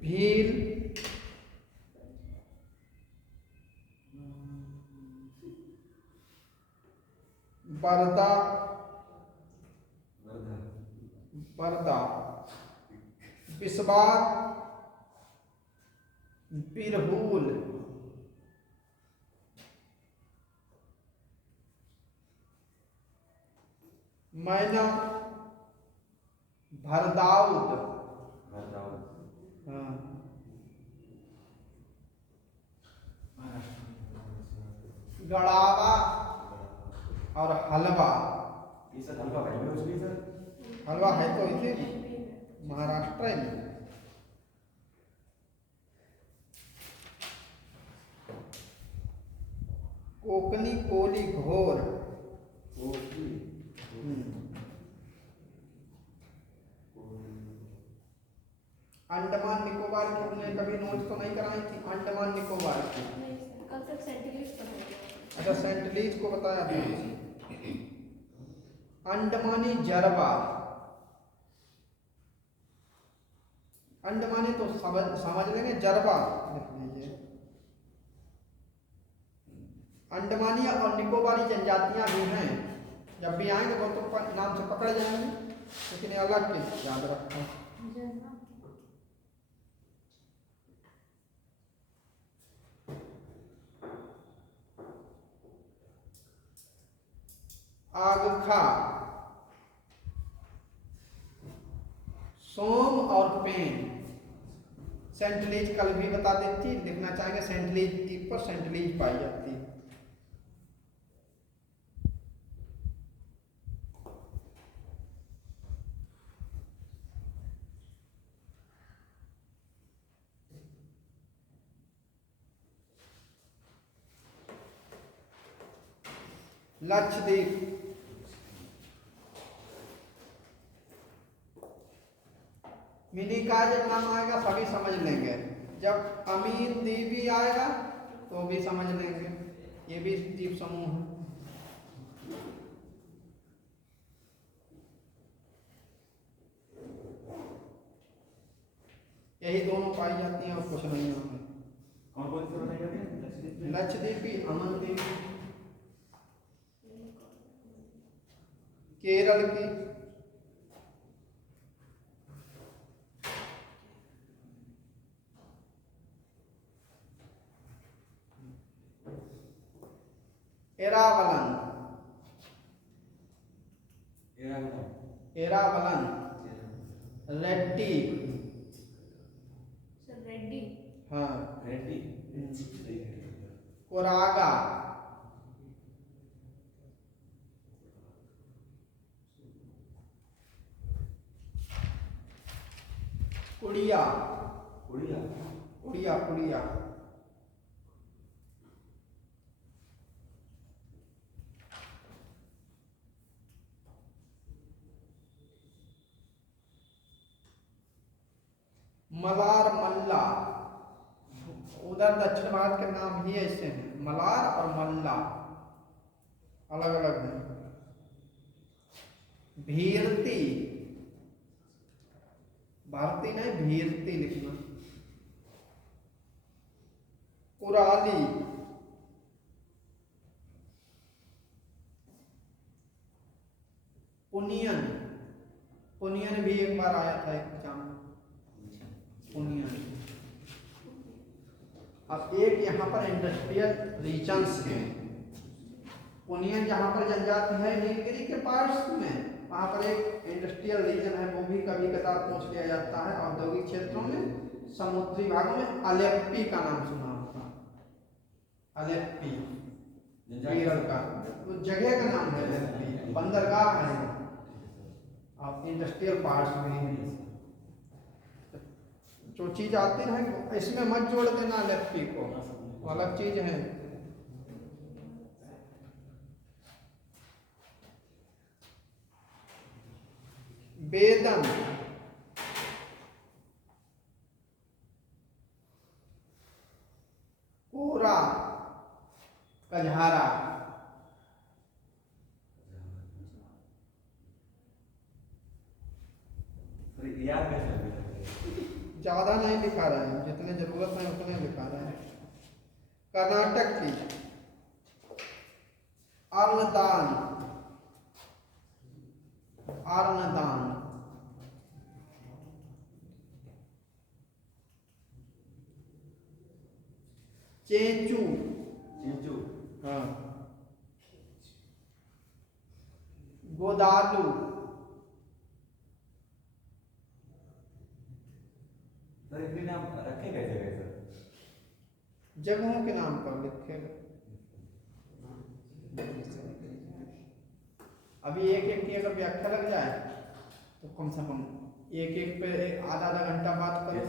भील, बरदा, वर्धा। बरदा, बिस्वार, बिरहुल, मैना, भरदाउद, वर्धावा। हाँ, गड़ावा और हलवा। ये सर हल्का भाई में उसकी सर। हलवा है तो इसे महाराष्ट्र में। कोकनी, कोली, घोर। ओके। अंडमान निकोबार की हमने कभी नोट तो नहीं कराई थी, अंडमान निकोबार की। नहीं सर, कल तक सेंटिलीज पढ़ा। अच्छा, सेंट लीज को बताया था। अंडमानी जरबा। अंडमानी तो समझ लेंगे, जरबा लिख लीजिए। अंडमानी और निकोबारी जनजातियां भी हैं, जब भी आएंगे वो तो नाम से पकड़ जाएंगे, लेकिन ये अलग के याद रखना। आगखा, सोम और पेन। सेंटलीज कल भी बता देती, लिखना चाहेंगे सेंटलीज द्वीप पर सेंटलीज पाई जाती है। लक्षद्वीप, मिनी का जब नाम आएगा सभी समझ लेंगे, जब अमीन द्वीप आएगा तो भी समझ लेंगे, ये भी द्वीप समूह है। यही दोनों पाई जाती हैं और कुछ नहीं है। कौन कौन सी बताई जाती है? लक्षद्वीप, अमनद्वीप, केरल की, एरावलन, एरावलन, रेड्डी, सर रेड्डी। हाँ, रेड्डी। कोरागा, उड़िया, उड़िया। उड़िया, उड़िया, मलार, मल्ला, उधर दक्षिण भारत के नाम ही ऐसे हैं, मलार और मल्ला अलग अलग हैं। भीरती, भारती नहीं भीरती लिखना। कुराली, पुनियन, पुनियन भी एक बार आया था एग्जाम में, पुनियन। अब एक यहाँ पर इंडस्ट्रियल रीजन्स हैं, पुनियन जहाँ पर जनजाति है नीलगिरी के पार्ट्स में, वहाँ पर एक इंडस्ट्रियल रीजन है, वो भी कभी कदार पूछ लिया जाता है। औद्योगिक क्षेत्रों में समुद्री भागों में अलेप्पी का नाम सुना होगा, अलेप्पी केरल का, वो जगह का नाम है अलेप्पी, बंदरगाह है और इंडस्ट्रियल पार्ट्स में। जो चीज आती है इसमें मत जोड़ देना अलेप्पी को, वो अलग चीज है। बेदन, कोरा, कजहारा, याद कैसे ज्यादा नहीं लिखा रहे हैं, जितने जरूरत है उतने लिखा रहे हैं। कर्नाटक की अर्नदान, अर्नदान, चेंचू, चिंचू हाँ, गोदालू, सर इतने नाम रखे कैसे गए सर? जगहों के नाम पर लिखे गए। अभी एक एक की अगर व्याख्या लग जाए तो कम से कम एक एक पे आधा आधा घंटा बात करो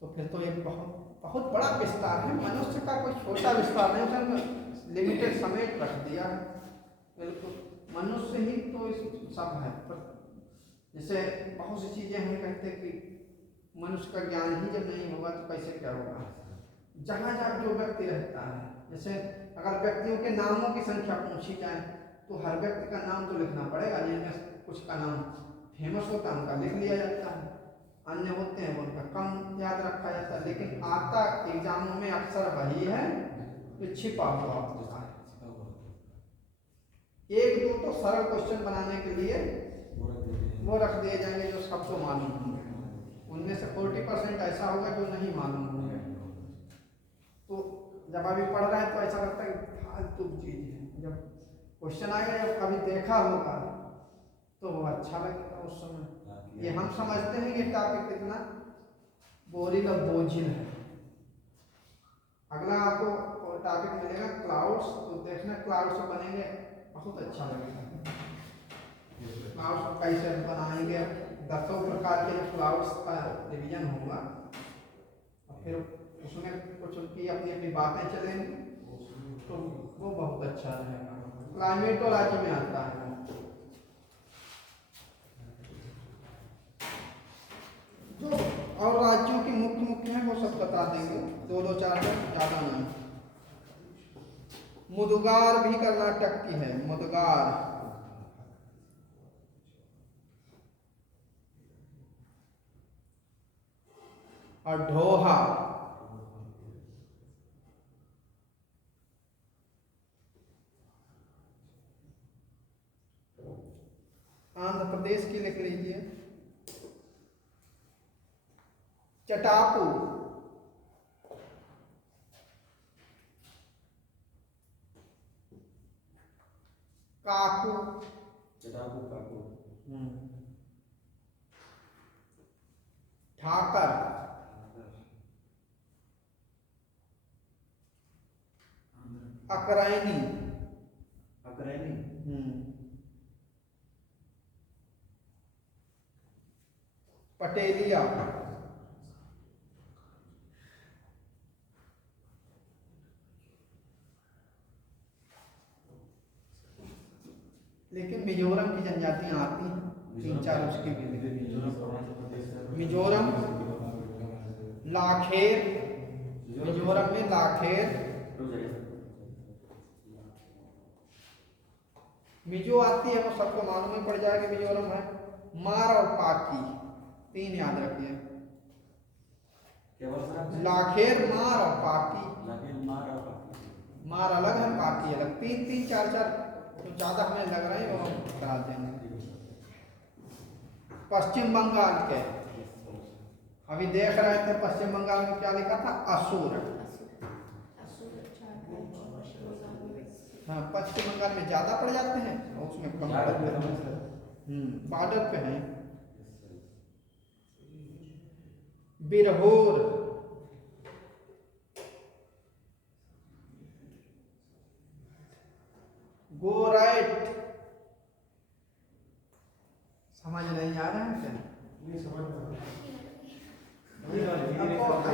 तो फिर तो ये बहुत बहुत बड़ा विस्तार है। मनुष्य का कोई छोटा विस्तार नहीं, उसने लिमिटेड समय रख दिया है। बिल्कुल मनुष्य ही तो इस सब है। पर जैसे बहुत सी चीजें हम कहते हैं कि मनुष्य का ज्ञान ही जब नहीं होगा तो कैसे क्या होगा। जहाँ जहाँ जो व्यक्ति रहता है, जैसे अगर व्यक्तियों के नामों की संख्या पूछी जाए तो हर व्यक्ति का नाम तो लिखना पड़ेगा, जिनमें कुछ का नाम फेमस होता है उनका लिख लिया जाता है, अन्य होते हैं उनका कम याद रखा जाता है। लेकिन आता एग्जामों में अक्सर वही है जो छिपा हुआ होता है। एक दो तो सरल क्वेश्चन बनाने के लिए वो रख दिए जाएंगे जो सबको मालूम होंगे, उनमें से 40% ऐसा होगा जो नहीं मालूम होंगे। तो जब अभी पढ़ रहे हैं तो ऐसा लगता है कि फालतू चीज है, जब क्वेश्चन आएगा जब कभी देखा होगा तो वो अच्छा लगेगा उस समय। ये हम समझते हैं ये टॉपिक कितना बोरिंग और बोझिल है। अगला आपको टॉपिक मिलेगा क्लाउड्स, तो देखना क्लाउड्स बनेंगे बहुत अच्छा लगेगा। क्लाउड्स कैसे बनाएंगे, 10 प्रकार के क्लाउड्स का रिवीजन होगा और फिर उसमें कुछ उनकी अपनी अपनी बातें चलेंगी तो वो बहुत अच्छा रहेगा। क्लाइमेटोलॉजी में आता है। जो और राज्यों की मुख्य मुख्य हैं वो सब बता देंगे, 2-4 ज़्यादा नहीं। मुदुगार भी कर्नाटक की है, मुदुगार। और ढोहा, आंध्र प्रदेश की लिख लीजिए। चटापू, काकू, चटाकू काकू, ठाकर, अकरैनी, अकरैनी, पटेलिया, लेकिन मिजोरम की जनजातियां आती हैं, 3-4 उसकी भी। मिजोरम, लाखेर, मिजोरम में लाखेर, मिजो आती है वो सबको मालूम ही पड़ जाएगा मिजोरम है। मार और पाकी 3 याद रखिए। लाखेर, मार और पाकी। मार अलग है, पाकी अलग। 3-3, 4-4 तो ज्यादा हमें लग रहा है वो हम करा देंगे। पश्चिम बंगाल के अभी देख रहे थे, पश्चिम बंगाल में क्या लिखा था, असुर। हाँ, पश्चिम बंगाल में ज्यादा पड़ जाते हैं और उसमें कम पड़ते हैं, बॉर्डर पे हैं। बिरहोर, गोराइट। समझ नहीं आ रहा है क्या? नहीं समझ में आ रहा। आपको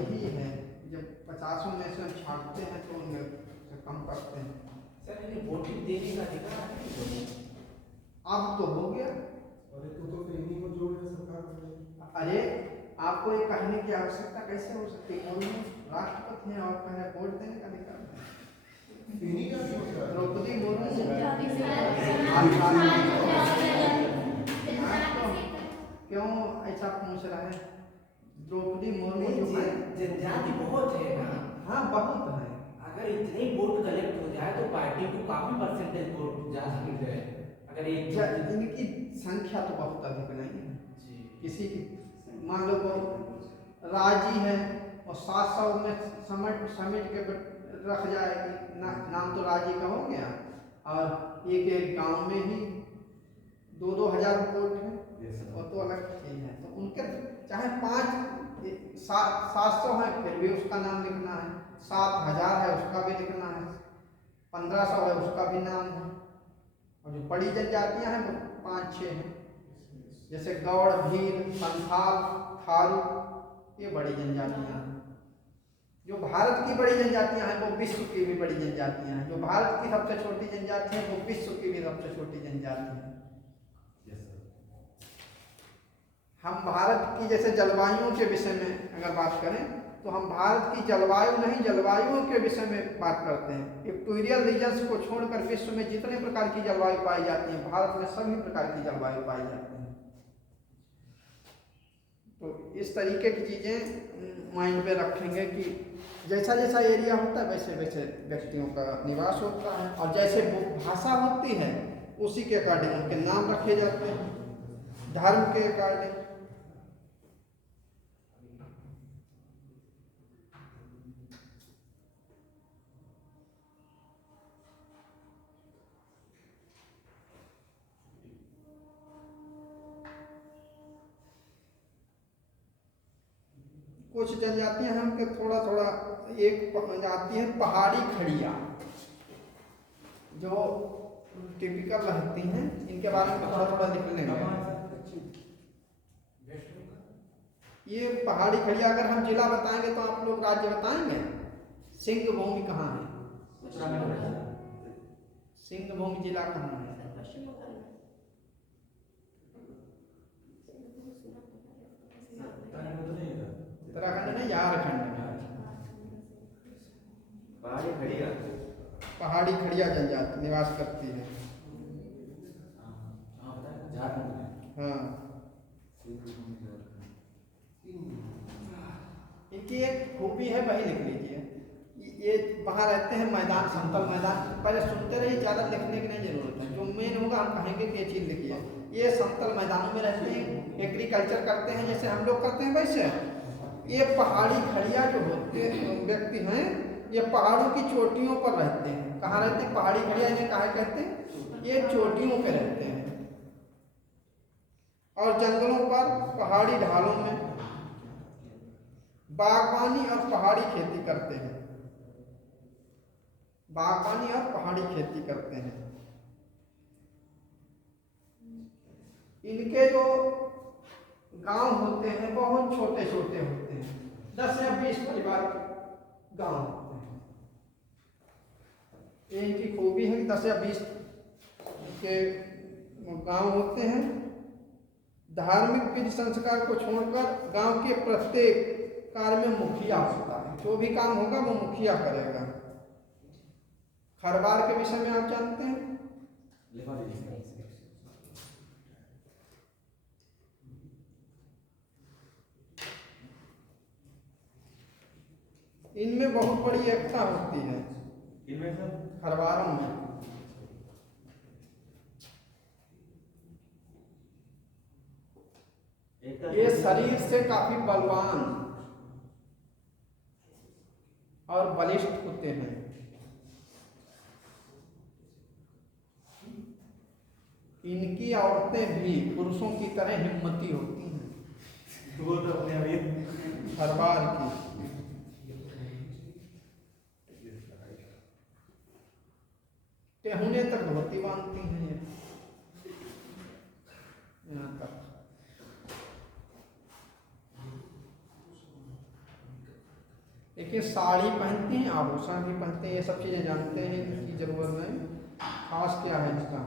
यही है, जब 50 में से हम छांटते हैं तो उनमें से कम करते हैं। सर इन्हें वोटिंग देने का अधिकार है? अब तो हो गया। अरे तो फिर इन्हीं को जोड़ रहे सरकार में। अरे आपको ये कहने की आवश्यकता कैसे हो सकती है? मुर्मू राष्ट्रपति हैं और कहे वोट देने का अधिकार है। इन्हीं का क्यों होता है? द्रौपदी मुर्मू क्यों ऐसा पूछ रहा है? द्रौपदी मुर्मू जो है, जनजाति बहुत है ना। हाँ बहुत है। अगर इतने वोट कलेक्ट हो जाए तो पार्टी को काफी परसेंटेज वोट ज्यादा मिल जाए। अगर एक इनकी संख्या तो बहुत अधिक नहीं है। जी किसी की मान लो वो राजी है और 700 में समेट के रख जाएगी, नाम तो राजी का हो गया, और एक गांव में ही 2-2 हजार वोट है, वो तो अलग चीज है। तो उनके चाहे 700 है फिर भी उसका नाम लिखना है, 7000 है उसका भी लिखना है, 1500 है उसका भी नाम है। और जो बड़ी जनजातियां हैं वो 5-6 हैं, जैसे गौड़, भील, संथाल, थारू, ये बड़ी जनजातियां हैं। जो भारत की बड़ी जनजातियां हैं वो विश्व की भी बड़ी जनजातियां हैं। जो भारत की सबसे छोटी जनजाति है वो विश्व की भी सबसे छोटी जनजाति है। हम भारत की जैसे जलवायु के विषय में अगर बात करें तो हम भारत की जलवायु नहीं, जलवायुओं के विषय में बात करते हैं। इक्वेटोरियल रीजन्स को छोड़कर विश्व में जितने प्रकार की जलवायु पाई जाती है, भारत में सभी प्रकार की जलवायु पाई जाती है। तो इस तरीके की चीज़ें माइंड में रखेंगे कि जैसा जैसा एरिया होता है वैसे वैसे व्यक्तियों का निवास होता है, और जैसे भाषा होती है उसी के अकॉर्डिंग उनके नाम रखे जाते हैं, धर्म के अकॉर्डिंग। कुछ जनजातियां हैं उनके थोड़ा थोड़ा, एक जाति है पहाड़ी खड़िया, जो टिपिकल रहती हैं, इनके बारे में थोड़ा थोड़ा लिख लेंगे। ये पहाड़ी खड़िया अगर हम जिला बताएंगे तो आप लोग राज्य बताएंगे। सिंह भूमि कहाँ है? सिंह भूमि जिला कहाँ है? उत्तराखंड नहीं, झारखंड में। पहाड़ी खड़िया जनजाति निवास करती है। हाँ, इनकी एक खूबी है, वही लिख लीजिए। ये वहाँ रहते हैं मैदान, समतल मैदान। पहले सुनते रहिए, ज़्यादा लिखने की नहीं जरूरत है। जो मेन होगा हम कहेंगे कि ये चीज़ लिखिए। ये समतल मैदानों में रहते हैं, एग्रीकल्चर करते हैं जैसे हम लोग करते हैं वैसे। ये पहाड़ी खड़िया जो होते व्यक्ति हैं, ये पहाड़ों की चोटियों पर रहते हैं। कहाँ रहते हैं? पहाड़ी खड़िया इन्हें कहाँ कहते हैं? ये चोटियों पे रहते हैं, और जंगलों पर, पहाड़ी ढालों में बागवानी और पहाड़ी खेती करते हैं। बागवानी और पहाड़ी खेती करते हैं। इनके जो गांव होते हैं बहुत छोटे छोटे होते हैं, 10 या 20 परिवार गांव होते हैं। ये इनकी खूबी है कि 10 या 20 के गांव होते हैं। धार्मिक विधि संस्कार को छोड़कर गांव के प्रत्येक कार्य में मुखिया होता है। जो भी काम होगा वो मुखिया करेगा। खरवार के विषय में आप जानते हैं? इनमें बहुत बड़ी एकता होती है, इनमें सर खरवारों में। ये शरीर से काफी बलवान और बलिष्ठ होते हैं। इनकी औरतें भी पुरुषों की तरह हिम्मती होती हैं। वो तो अपने अभी हर बार की टेहुने तक धोती बांधती हैं ये यहाँ तक। देखिए साड़ी पहनती हैं, आभूषण भी पहनते हैं, ये सब चीजें जानते हैं, इसकी जरूरत नहीं। खास क्या है इसका,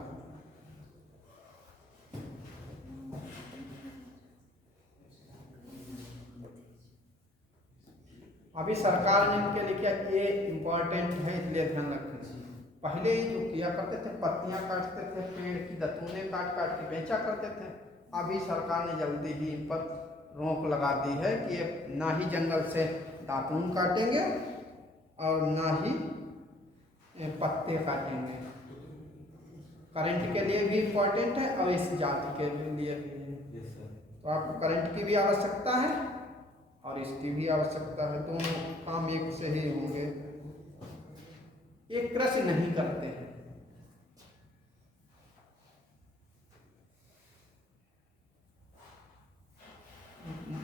अभी सरकार ने इनके लिए क्या, ये इम्पोर्टेंट है इसलिए ध्यान रखना चाहिए। पहले जो किया करते थे, पत्तियां काटते थे, पेड़ की दतूने काट काट के बेचा करते थे। अभी सरकार ने जल्दी ही इन पर रोक लगा दी है कि ये ना ही जंगल से दातून काटेंगे और ना ही पत्ते काटेंगे। करंट के लिए भी इम्पोर्टेंट है और इस जाति के लिए भी है। तो आपको करंट की भी आवश्यकता है और इसकी भी आवश्यकता है, दोनों काम एक से ही होंगे। एक कृषि नहीं करते हैं।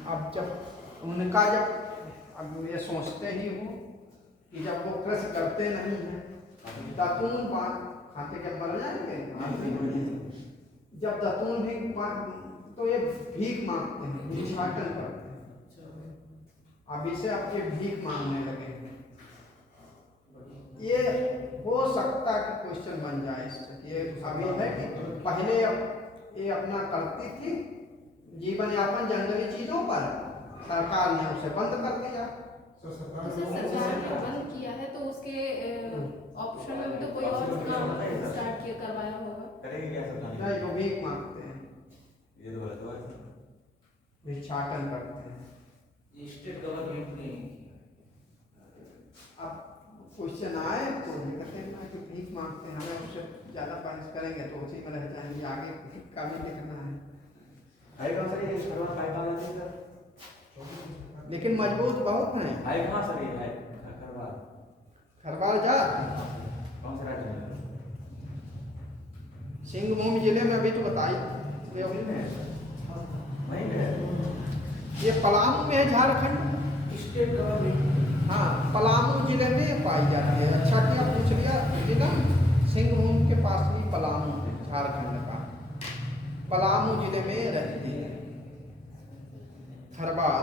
अब जब उनका जब अब ये सोचते ही हो कि जब वो कृषि करते नहीं हैं, दातून खाते के मर जाएंगे। जब दातून भी तो ये भीख मांगते हैं, भिक्षाटन करते हैं। अभी से अब ये भीख मांगने लगे हैं। ये हो सकता है कि क्वेश्चन बन जाए इससे। ये अभी है कि पहले ये अपना करती थी जीवन यापन जंगली चीजों पर, सरकार ने उसे बंद कर दिया। तो सरकार ने बंद किया है तो उसके ऑप्शन में भी तो कोई और काम स्टार्ट किया करवाया होगा। करेंगे क्या सरकार? नहीं, वो भीख मांगते हैं, ये तो गलत बात है। भिक्षाटन करते हैं। स्टेट गवर्नमेंट ने अब क्वेश्चन आए तो कहते हैं कि भीख मांगते हैं, हमें उससे ज़्यादा पारिश करेंगे तो उसी में रह जाएंगे, आगे भीख का भी लिखना है। आई कहाँ सर, ये सर्वर पाइप वाला नहीं सर? लेकिन मजबूत बहुत हैं। आई कहाँ सर, ये आई खरवार खरवार जा कौन सा राज्य में? सिंहभूम जिले में अभी तो बताई ये वहीं में है। वहीं में है। ये पलामू में है, झारखंड स्टेट गवर्नमेंट। हाँ, पलामू जिले में पाई जाती है। अच्छा किया पूछ लिया, जिला सिंहभूम के पास ही पलामू है, झारखंड का पलामू जिले में रहती है खरवार।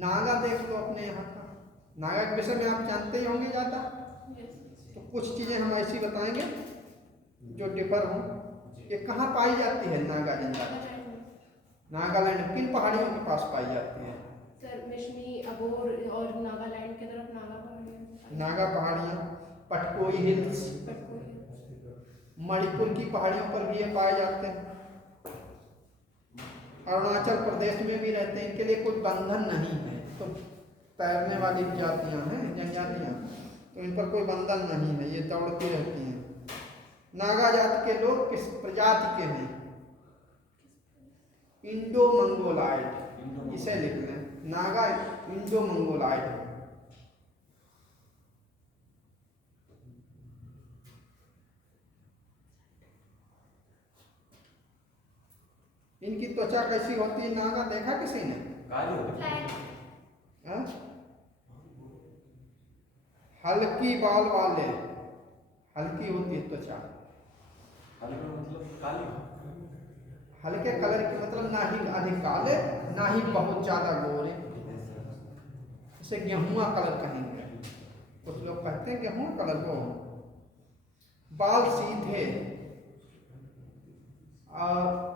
नागा देख लो अपने यहाँ का, नागा के विषय में आप जानते ही होंगे ज़्यादा। तो कुछ चीज़ें हम ऐसी बताएंगे जो डिफर हों। ये कहाँ पाई जाती है नागा जनजाति? नागालैंड किन पहाड़ियों के पास पाई जाती है? सर मिशमी, अबोर और नागालैंड की तरफ नागा पहाड़ियाँ। नागा पहाड़ियाँ, पटकोई हिल्स, मणिपुर की पहाड़ियों पर भी ये पाए जाते हैं। अरुणाचल प्रदेश में भी रहते हैं। इनके लिए कोई बंधन नहीं है। तो तैरने वाली जातियाँ हैं, जनजातियाँ, तो इन पर कोई बंधन नहीं है, ये दौड़ती रहती हैं। नागा जाति के लोग किस प्रजाति के हैं? इंडो मंगोलाइड, इसे लिख लें, नागा इंडो मंगोलाइड। इनकी त्वचा कैसी होती है नागा, देखा किसी ने? काली होती है। हाँ? हल्की बाल वाले, हल्की होती है त्वचा। हल्के मतलब काली? हल्के कलर के मतलब ना ही अधिक काले ना ही बहुत ज्यादा गोरे, इसे गेहुआ कलर कहेंगे। कुछ लोग कहते हैं गेहुआ कलर को। बाल सीधे और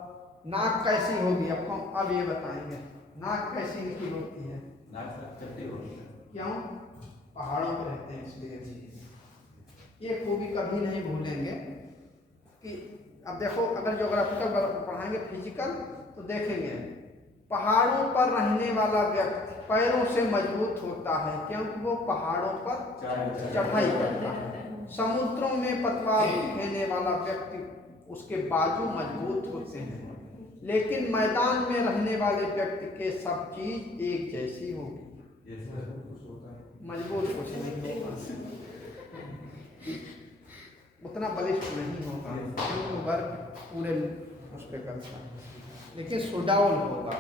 नाक कैसी होगी आपको अब ये बताएंगे। नाक कैसी इनकी होती है? नाक चपटी होती है। क्यों? पहाड़ों पर रहते हैं इसलिए। ये खूबी कभी नहीं भूलेंगे कि अब देखो, अगर ज्योग्राफिकल पढ़ाएंगे फिजिकल तो देखेंगे पहाड़ों पर रहने वाला व्यक्ति पैरों से मजबूत होता है क्योंकि वो पहाड़ों पर चढ़ाई करता है। समुद्रों में पतवार खेलने वाला व्यक्ति उसके बाजू मजबूत होते हैं, लेकिन मैदान में रहने वाले व्यक्ति के सब चीज एक जैसी होगी, मजबूत कुछ नहीं होगा, उतना बलिष्ठ नहीं होगा क्योंकि वर्ग पूरे उस पर करता है। लेकिन सुडौल होगा।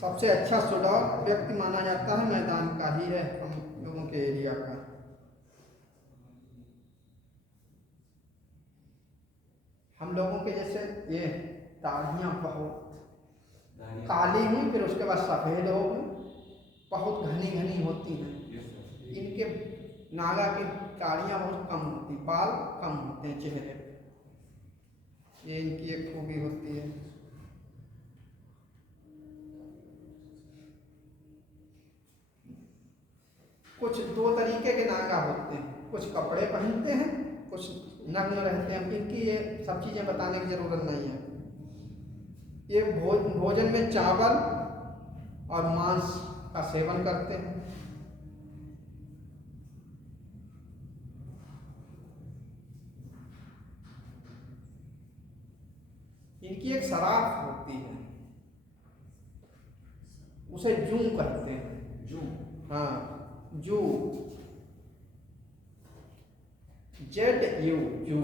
सबसे अच्छा सुडौल व्यक्ति माना जाता है मैदान का ही है, हम लोगों के एरिया का। हम लोगों के जैसे ये दाढ़ियाँ बहुत काली हुई, फिर उसके बाद सफ़ेद हो गई, बहुत घनी घनी होती हैं। इनके नागा की दाढ़ियाँ बहुत कम होती, बाल कम होते हैं चेहरे पे। ये इनकी एक खूबी होती है। कुछ दो तरीके के नागा होते हैं, कुछ कपड़े पहनते हैं, कुछ नग्न रहते हैं। इनकी ये सब चीज़ें बताने की ज़रूरत नहीं है। ये भोजन में चावल और मांस का सेवन करते हैं। इनकी एक शराब होती है, उसे जू कहते हैं। जू? हाँ, जू, ZU, जू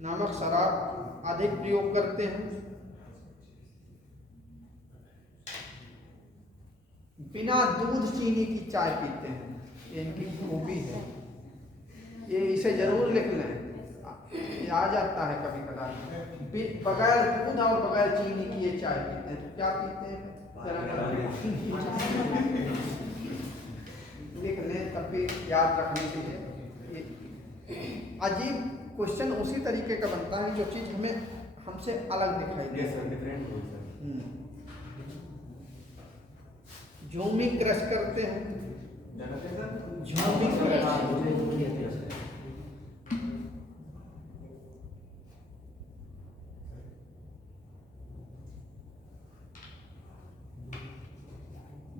नामक शराब अधिक प्रयोग करते हैं। बिना दूध चीनी की चाय पीते हैं, ये इनकी खूबी है। ये इसे जरूर लिख लें, ये आ जाता है कभी कभार। बगैर दूध और बगैर चीनी की ये चाय पीते हैं। क्या पीते हैं लिख लें, तब भी याद रखने के लिए। अजीब क्वेश्चन उसी तरीके का बनता है जो चीज़ हमें हमसे अलग दिखाई दे। झूमिंग क्रश करते हैं, झूमिंग क्रश।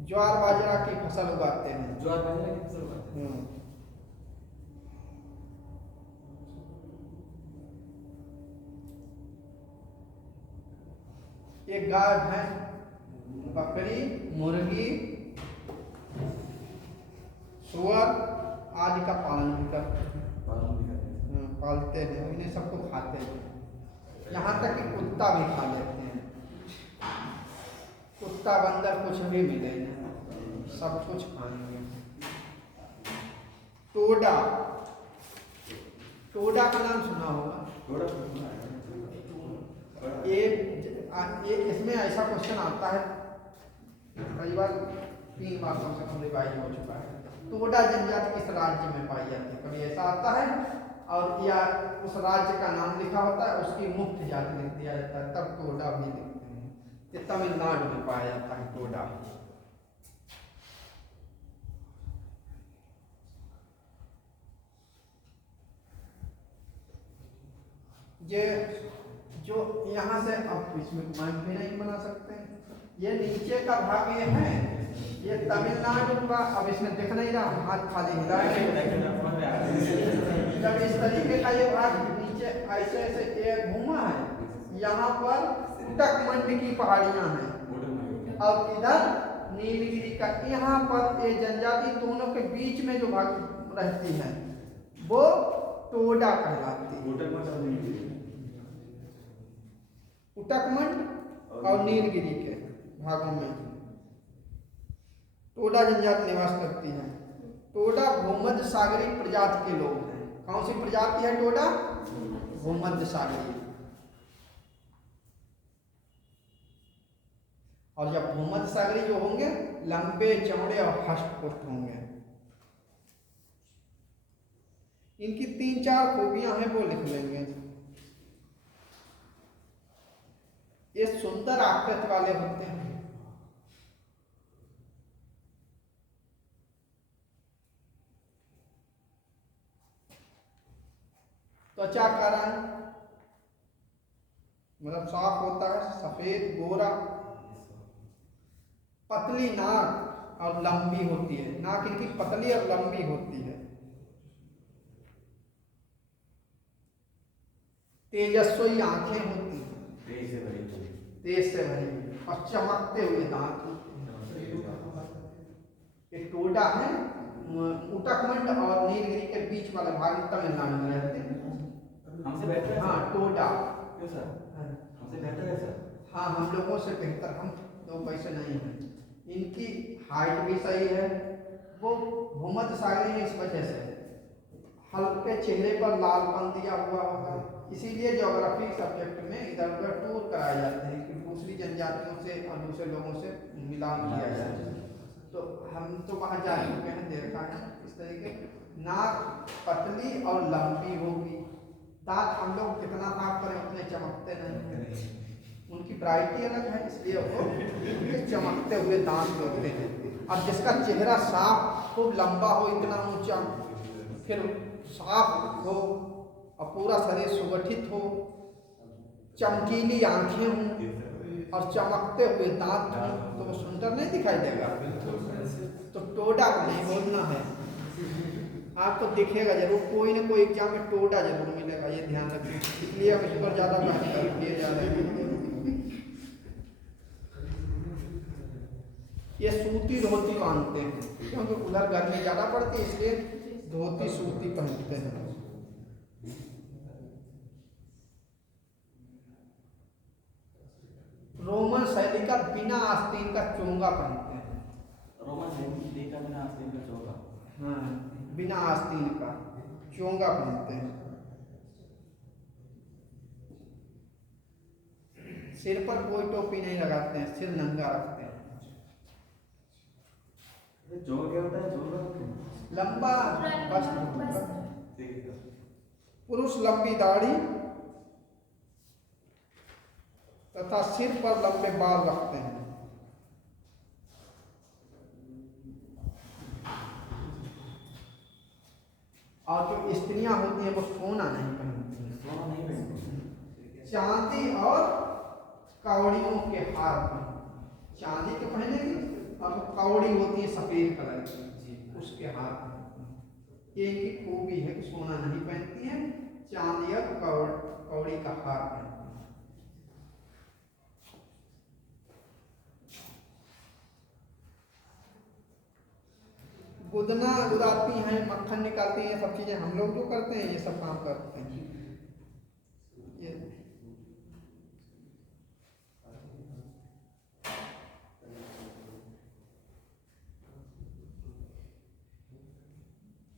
ज्वार बाजरा की फसल उगाते हैं। ज्वार बाजरा की फसल उगाते हैं। ये गाय, भैंस, बकरी, मुर्गी, सुअर आदि का पालन भी करते हैं। पालते हैं, इन्हें सबको खाते हैं। यहाँ तक कि कुत्ता भी खा लेते हैं। कुत्ता बंदर कुछ भी मिले सब कुछ खाएंगे। टोडा, टोडा का नाम सुना होगा। ये इसमें ऐसा क्वेश्चन आता है, कई बार 3 बार कम से कम रिवाइज हो चुका है। टोडा जनजाति किस राज्य में पाई जाती है? कभी ऐसा आता है और या उस राज्य का नाम लिखा होता है, उसकी मुख्य जाति लिख दिया जाता है, तब टोडा भी लिखते हैं। ये तमिलनाडु में पाया जाता है टोडा। ये जो यहाँ से अब इसमें मैप भी नहीं बना सकते हैं। ये नीचे का भाग ये है, ये तमिलनाडु का। अब इसमें दिख नहीं रहा, हाथ खाली हिलाएंगे। जब इस तरीके का ये भाग नीचे ऐसे ऐसे ये घूमा है, यहाँ पर उटकमंड की पहाड़ियाँ हैं और इधर नीलगिरी का। यहाँ पर ये जनजाति दोनों के बीच में जो भाग रहती है वो टोडा कहलाती है। उटकमंड और नीलगिरी के भागों में टोडा जनजाति निवास करती है। टोडा भूमध्य सागरीय प्रजाति के लोग हैं। कौन सी प्रजाति है टोडा? भूमध्य सागरीय। और जब भूमध्य सागरीय जो होंगे लंबे चौड़े और हष्ट-पुष्ट होंगे। इनकी 3-4 खूबियां हैं, वो लिख लेंगे। ये सुंदर आकृति वाले होते हैं। त्वचा का रंग मतलब साफ होता है, सफेद गोरा। पतली नाक और लंबी होती है। नाक इनकी पतली और लंबी होती है। तेजस्वी आंखें होती हैं, तेज से भरी और चमकते हुए दांत होते हैं। एक टोडा है, उटकमंड और नीलगिरी के बीच वाला भाग तमिलनाडु में रहते हैं। हमसे बैठते हैं। हाँ, टोडा क्यों सर? हमसे बेहतर है सर। हाँ, हम लोगों से बेहतर, हम 2 पैसे नहीं हैं। इनकी हाइट भी सही है, वो भूमध्य सागरीय इस वजह से हल्के चेहरे पर लालपन दिया हुआ होगा, इसीलिए ज्योग्राफी सब्जेक्ट में इधर उधर टूर कराए जाते हैं कि दूसरी जनजातियों से और दूसरे लोगों से मिलान किया जाए। तो हम तो वहाँ जा चुके हैं, देखा है इस तरीके। नाक पतली और लंबी होगी, दांत हम लोग कितना साफ करें उतने चमकते नहीं, उनकी वैरायटी अलग है, इसलिए वो चमकते हुए दांत होते हैं। अब जिसका चेहरा साफ खूब लंबा हो, इतना ऊंचा, फिर साफ हो और पूरा शरीर सुगठित हो, चमकीली आंखें हों और चमकते हुए दांत हों, तो वो सुंदर नहीं दिखाई देगा। तो टोडा नहीं बोलना है, आपको दिखेगा जरूर, कोई ना कोई एग्जाम में टोडा जरूर मिलेगा, ये ध्यान रखिए, इसलिए हम इस पर ज़्यादा बात किए जा रहे हैं। ये सूती धोती बांधते हैं, क्योंकि उधर गर्मी ज़्यादा पड़ती है, इसलिए धोती सूती पहनते हैं। रोमन शैली का बिना आस्तीन का चोंगा पहनते हैं। रोमन शैली का बिना आस्तीन का चोंगा? हाँ, बिना आस्तीन का चोंगा पहनते हैं। सिर पर कोई टोपी नहीं लगाते हैं, सिर नंगा रखते हैं। चोंगा क्या होता है? चोंगा लंबा वस्त्र, ठीक है। पुरुष लंबी दाढ़ी तथा सिर पर लंबे बाल रखते हैं। और जो स्त्रियां होती हैं वो सोना नहीं पहनती हैं, सोना नहीं पहनते, चांदी और कौड़ियों के हार पहनती, चांदी के पहनेगी और कौड़ी होती है सफेद कलर की, उसके हार पहनती हैं। ये इनकी खूबी है कि सोना नहीं पहनती है, चांदी और कौड़ी का हार पहनती है। गुदना गुदाती हैं, मक्खन निकालती हैं, सब चीजें हम लोग जो करते हैं ये सब काम करते हैं।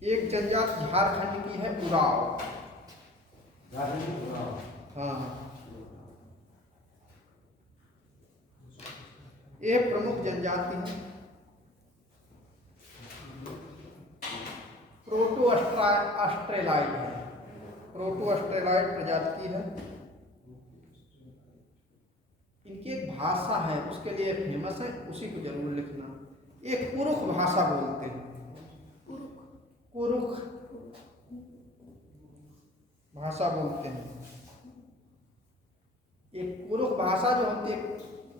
ये एक जनजाति झारखंड की है उराव। हाँ, ये प्रमुख जनजाति है, प्रोटो-ऑस्ट्रेलाइड है, प्रोटो-ऑस्ट्रेलाइड प्रजाति है। इनकी एक भाषा है, उसके लिए फेमस है, उसी को जरूर लिखना। एक कुरुख भाषा बोलते हैं, कुरुख भाषा बोलते हैं। एक कुरुख भाषा जो होती है,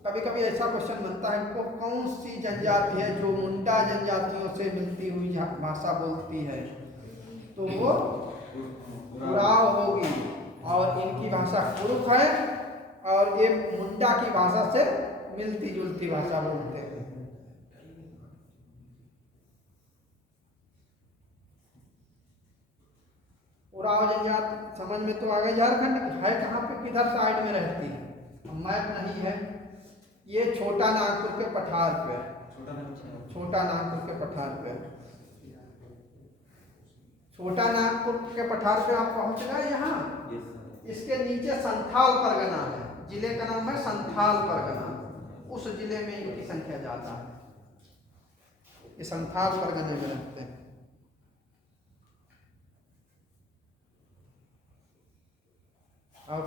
कभी कभी ऐसा क्वेश्चन बनता है को कौन सी जनजाति है जो मुंडा जनजातियों से मिलती हुई भाषा बोलती है, तो वो उराव होगी। और इनकी भाषा कुरुख है और ये मुंडा की भाषा से मिलती जुलती भाषा बोलते हैं। उराव जनजाति समझ में तो आ गई। झारखंड है कहाँ पे, किधर साइड में रहती है, मैप नहीं है। ये छोटा नागपुर के पठार पे, छोटा नागपुर के पठार पे, छोटा नागपुर के पठार पे आप पहुंच गए। यहाँ इसके नीचे संथाल परगना है, जिले का नाम है संथाल परगना, उस जिले में इनकी संख्या ज्यादा है। ये संथाल परगने में रहते हैं। अब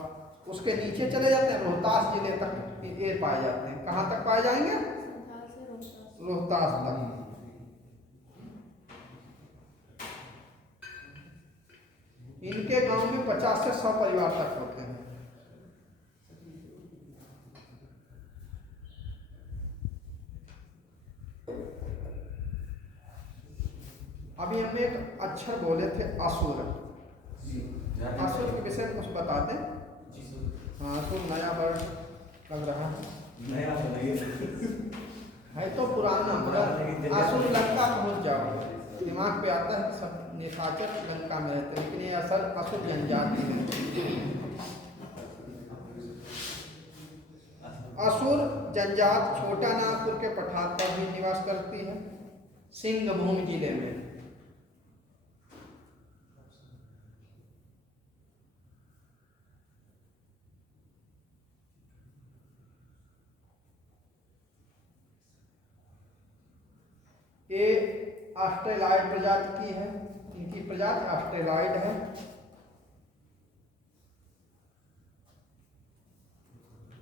उसके नीचे चले जाते हैं, रोहतास जिले तक ये पाए जाते हैं। कहाँ तक पाए जाएंगे? रोहतास तक। इनके गांव में 50 से 100 परिवार तक होते हैं। अभी हम एक अक्षर बोले थे असुर, असुर के विषय में कुछ बता दें। हाँ, तो नया वर्ड लग रहा है, नया है तो पुराना। असुर लंका पहुंच जाओ, दिमाग पे आता है सब निशाचर लंका में रहते हैं, लेकिन ये असर असुर जनजाति है। असुर जनजात छोटा नागपुर के पठार पर भी निवास करती है, सिंहभूम जिले में। ये ऑस्ट्रेलॉइड प्रजाति की है, इनकी प्रजाति ऑस्ट्रेलॉइड है।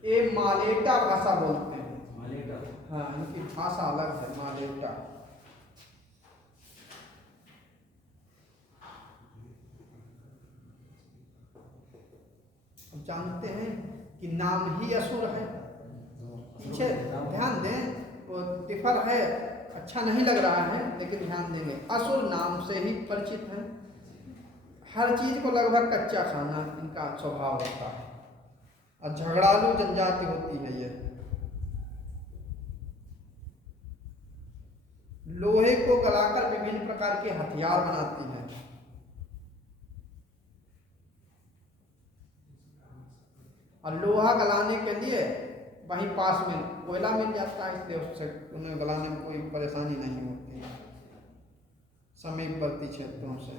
ये मालेटा भाषा बोलते हैं। मालेटा, हाँ, इनकी भाषा अलग है, मालेटा। अब जानते हैं कि नाम ही असुर है। पीछे ध्यान दें, वो डिफर है, अच्छा नहीं लग रहा है, लेकिन ध्यान देंगे असुर नाम से ही परिचित है। हर चीज को लगभग कच्चा खाना इनका स्वभाव होता है और झगड़ालू जनजाति होती है। ये लोहे को गलाकर विभिन्न प्रकार के हथियार बनाती है। और लोहा गलाने के लिए वहीं पास में कोयला मिल जाता है, इसलिए उससे उन्हें गलाने में कोई परेशानी नहीं होती है समीपवर्ती क्षेत्रों से।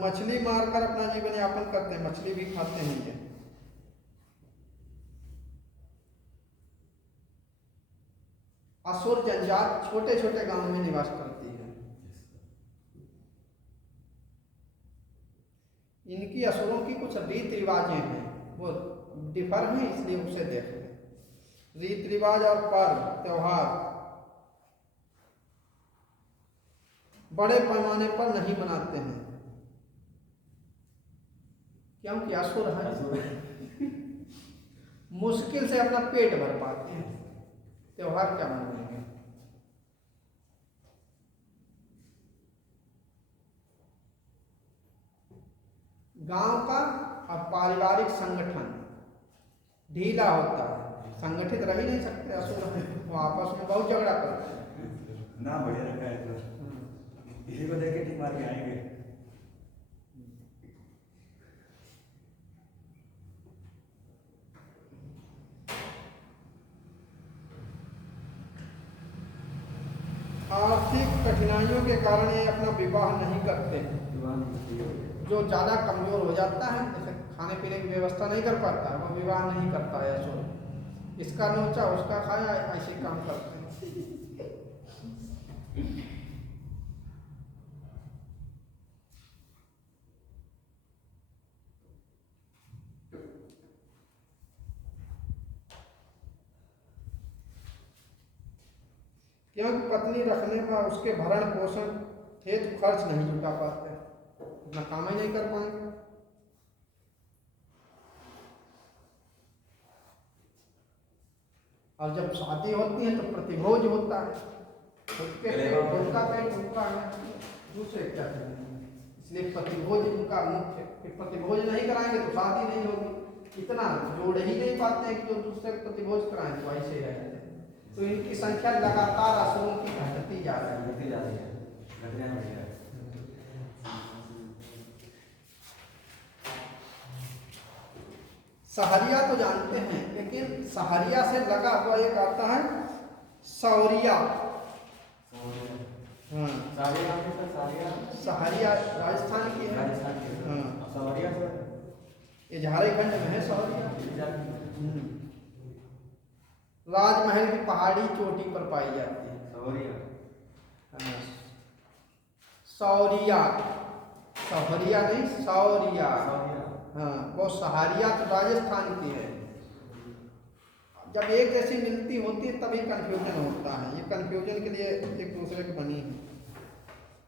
मछली मारकर अपना जीवन यापन करते हैं, मछली भी खाते हैं ये। असुर जनजात छोटे छोटे गांव में निवास करती है। इनकी असुरों की कुछ रीत रिवाजें हैं, वो डिफर हैं, इसलिए उसे देख लें। रीत रिवाज और पर्व त्योहार बड़े पैमाने पर नहीं मनाते हैं, क्योंकि असुर है। मुश्किल से अपना पेट भर पाते हैं, त्योहार क्या मनाएंगे। गांव का और पारिवारिक संगठन ढीला होता है, संगठित रह ही नहीं सकते असुर हैं, वो आपस में बहुत झगड़ा करते हैं। ना बढ़िया रखा है तो इसी को देख के टिक मार के आएंगे। आर्थिक कठिनाइयों के कारण ये अपना विवाह नहीं करते। जो ज़्यादा कमजोर हो जाता है, जैसे खाने पीने की व्यवस्था नहीं कर पाता है, वो विवाह नहीं करता है असुर। इसका नोचा उसका खाया, ऐसे काम करते हैं। क्योंकि पत्नी रखने पर उसके भरण पोषण हेतु खर्च नहीं जुटा पाते, अपना काम ही नहीं कर पाएंगे। और जब शादी होती है तो प्रतिभोज होता है, उनका पेट भूखा है, दूसरे क्या करेंगे, इसलिए प्रतिभोज उनका मुख्य। प्रतिभोज नहीं कराएंगे तो शादी नहीं होगी, इतना जोड़ ही नहीं पाते हैं कि जो दूसरे प्रतिभोज कराएं, तो ऐसे ही रहते हैं। तो इनकी संख्या लगातार असुरों की घटती जा रही है। सहरिया तो जानते हैं, लेकिन सहरिया से लगा हुआ एक आता है सौरिया। हाँ, सहरिया राजस्थान की है। हाँ, ये झारखंड में है सौरिया। राजमहल की पहाड़ी चोटी पर पाई जाती है सौरिया। सहरिया नहीं, सौरिया। हाँ, वो सहारिया तो राजस्थान की है। जब एक जैसी मिलती होती है तभी कंफ्यूजन होता है, ये कंफ्यूजन के लिए एक दूसरे की बनी है।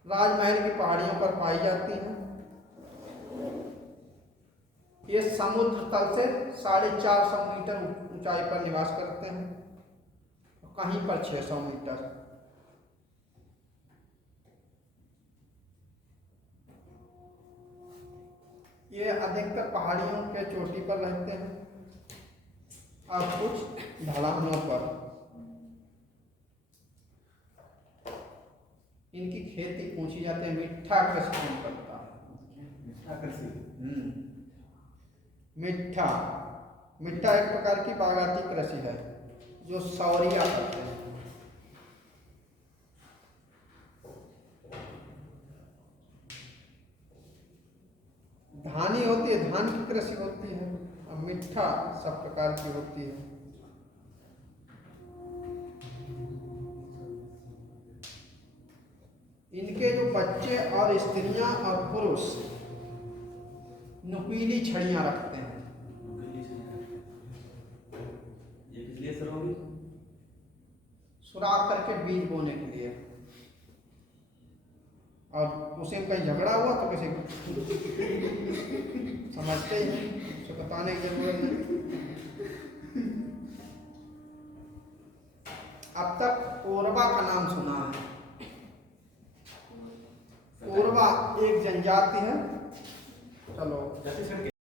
राजमहल की पहाड़ियों पर पाई जाती हैं। ये समुद्र तल से 450 मीटर ऊंचाई पर निवास करते हैं, कहीं पर 600 मीटर। ये अधिकतर पहाड़ियों के चोटी पर रहते हैं और कुछ ढलानों पर। इनकी खेती पूछी जाती है, मीठा कृषि करता है। कृषि। मिट्ठा, मिट्ठा एक प्रकार की बागाती कृषि है जो सौरिया करते हैं। धानी होती है, धान की कृषि होती है, और मिट्ठा सब प्रकार की होती है। इनके जो बच्चे और स्त्रियां और पुरुष नुकीली छड़ियां रखते हैं। ये किस लिए सर होगी? सुराख करके बीज बोने के लिए, और उसे कहीं झगड़ा हुआ तो किसी समझते ही नहीं, उसे बताने की जरूरत नहीं। अब तक कोरबा का नाम सुना है। कोरबा एक जनजाति है। चलो छत्तीसगढ़ के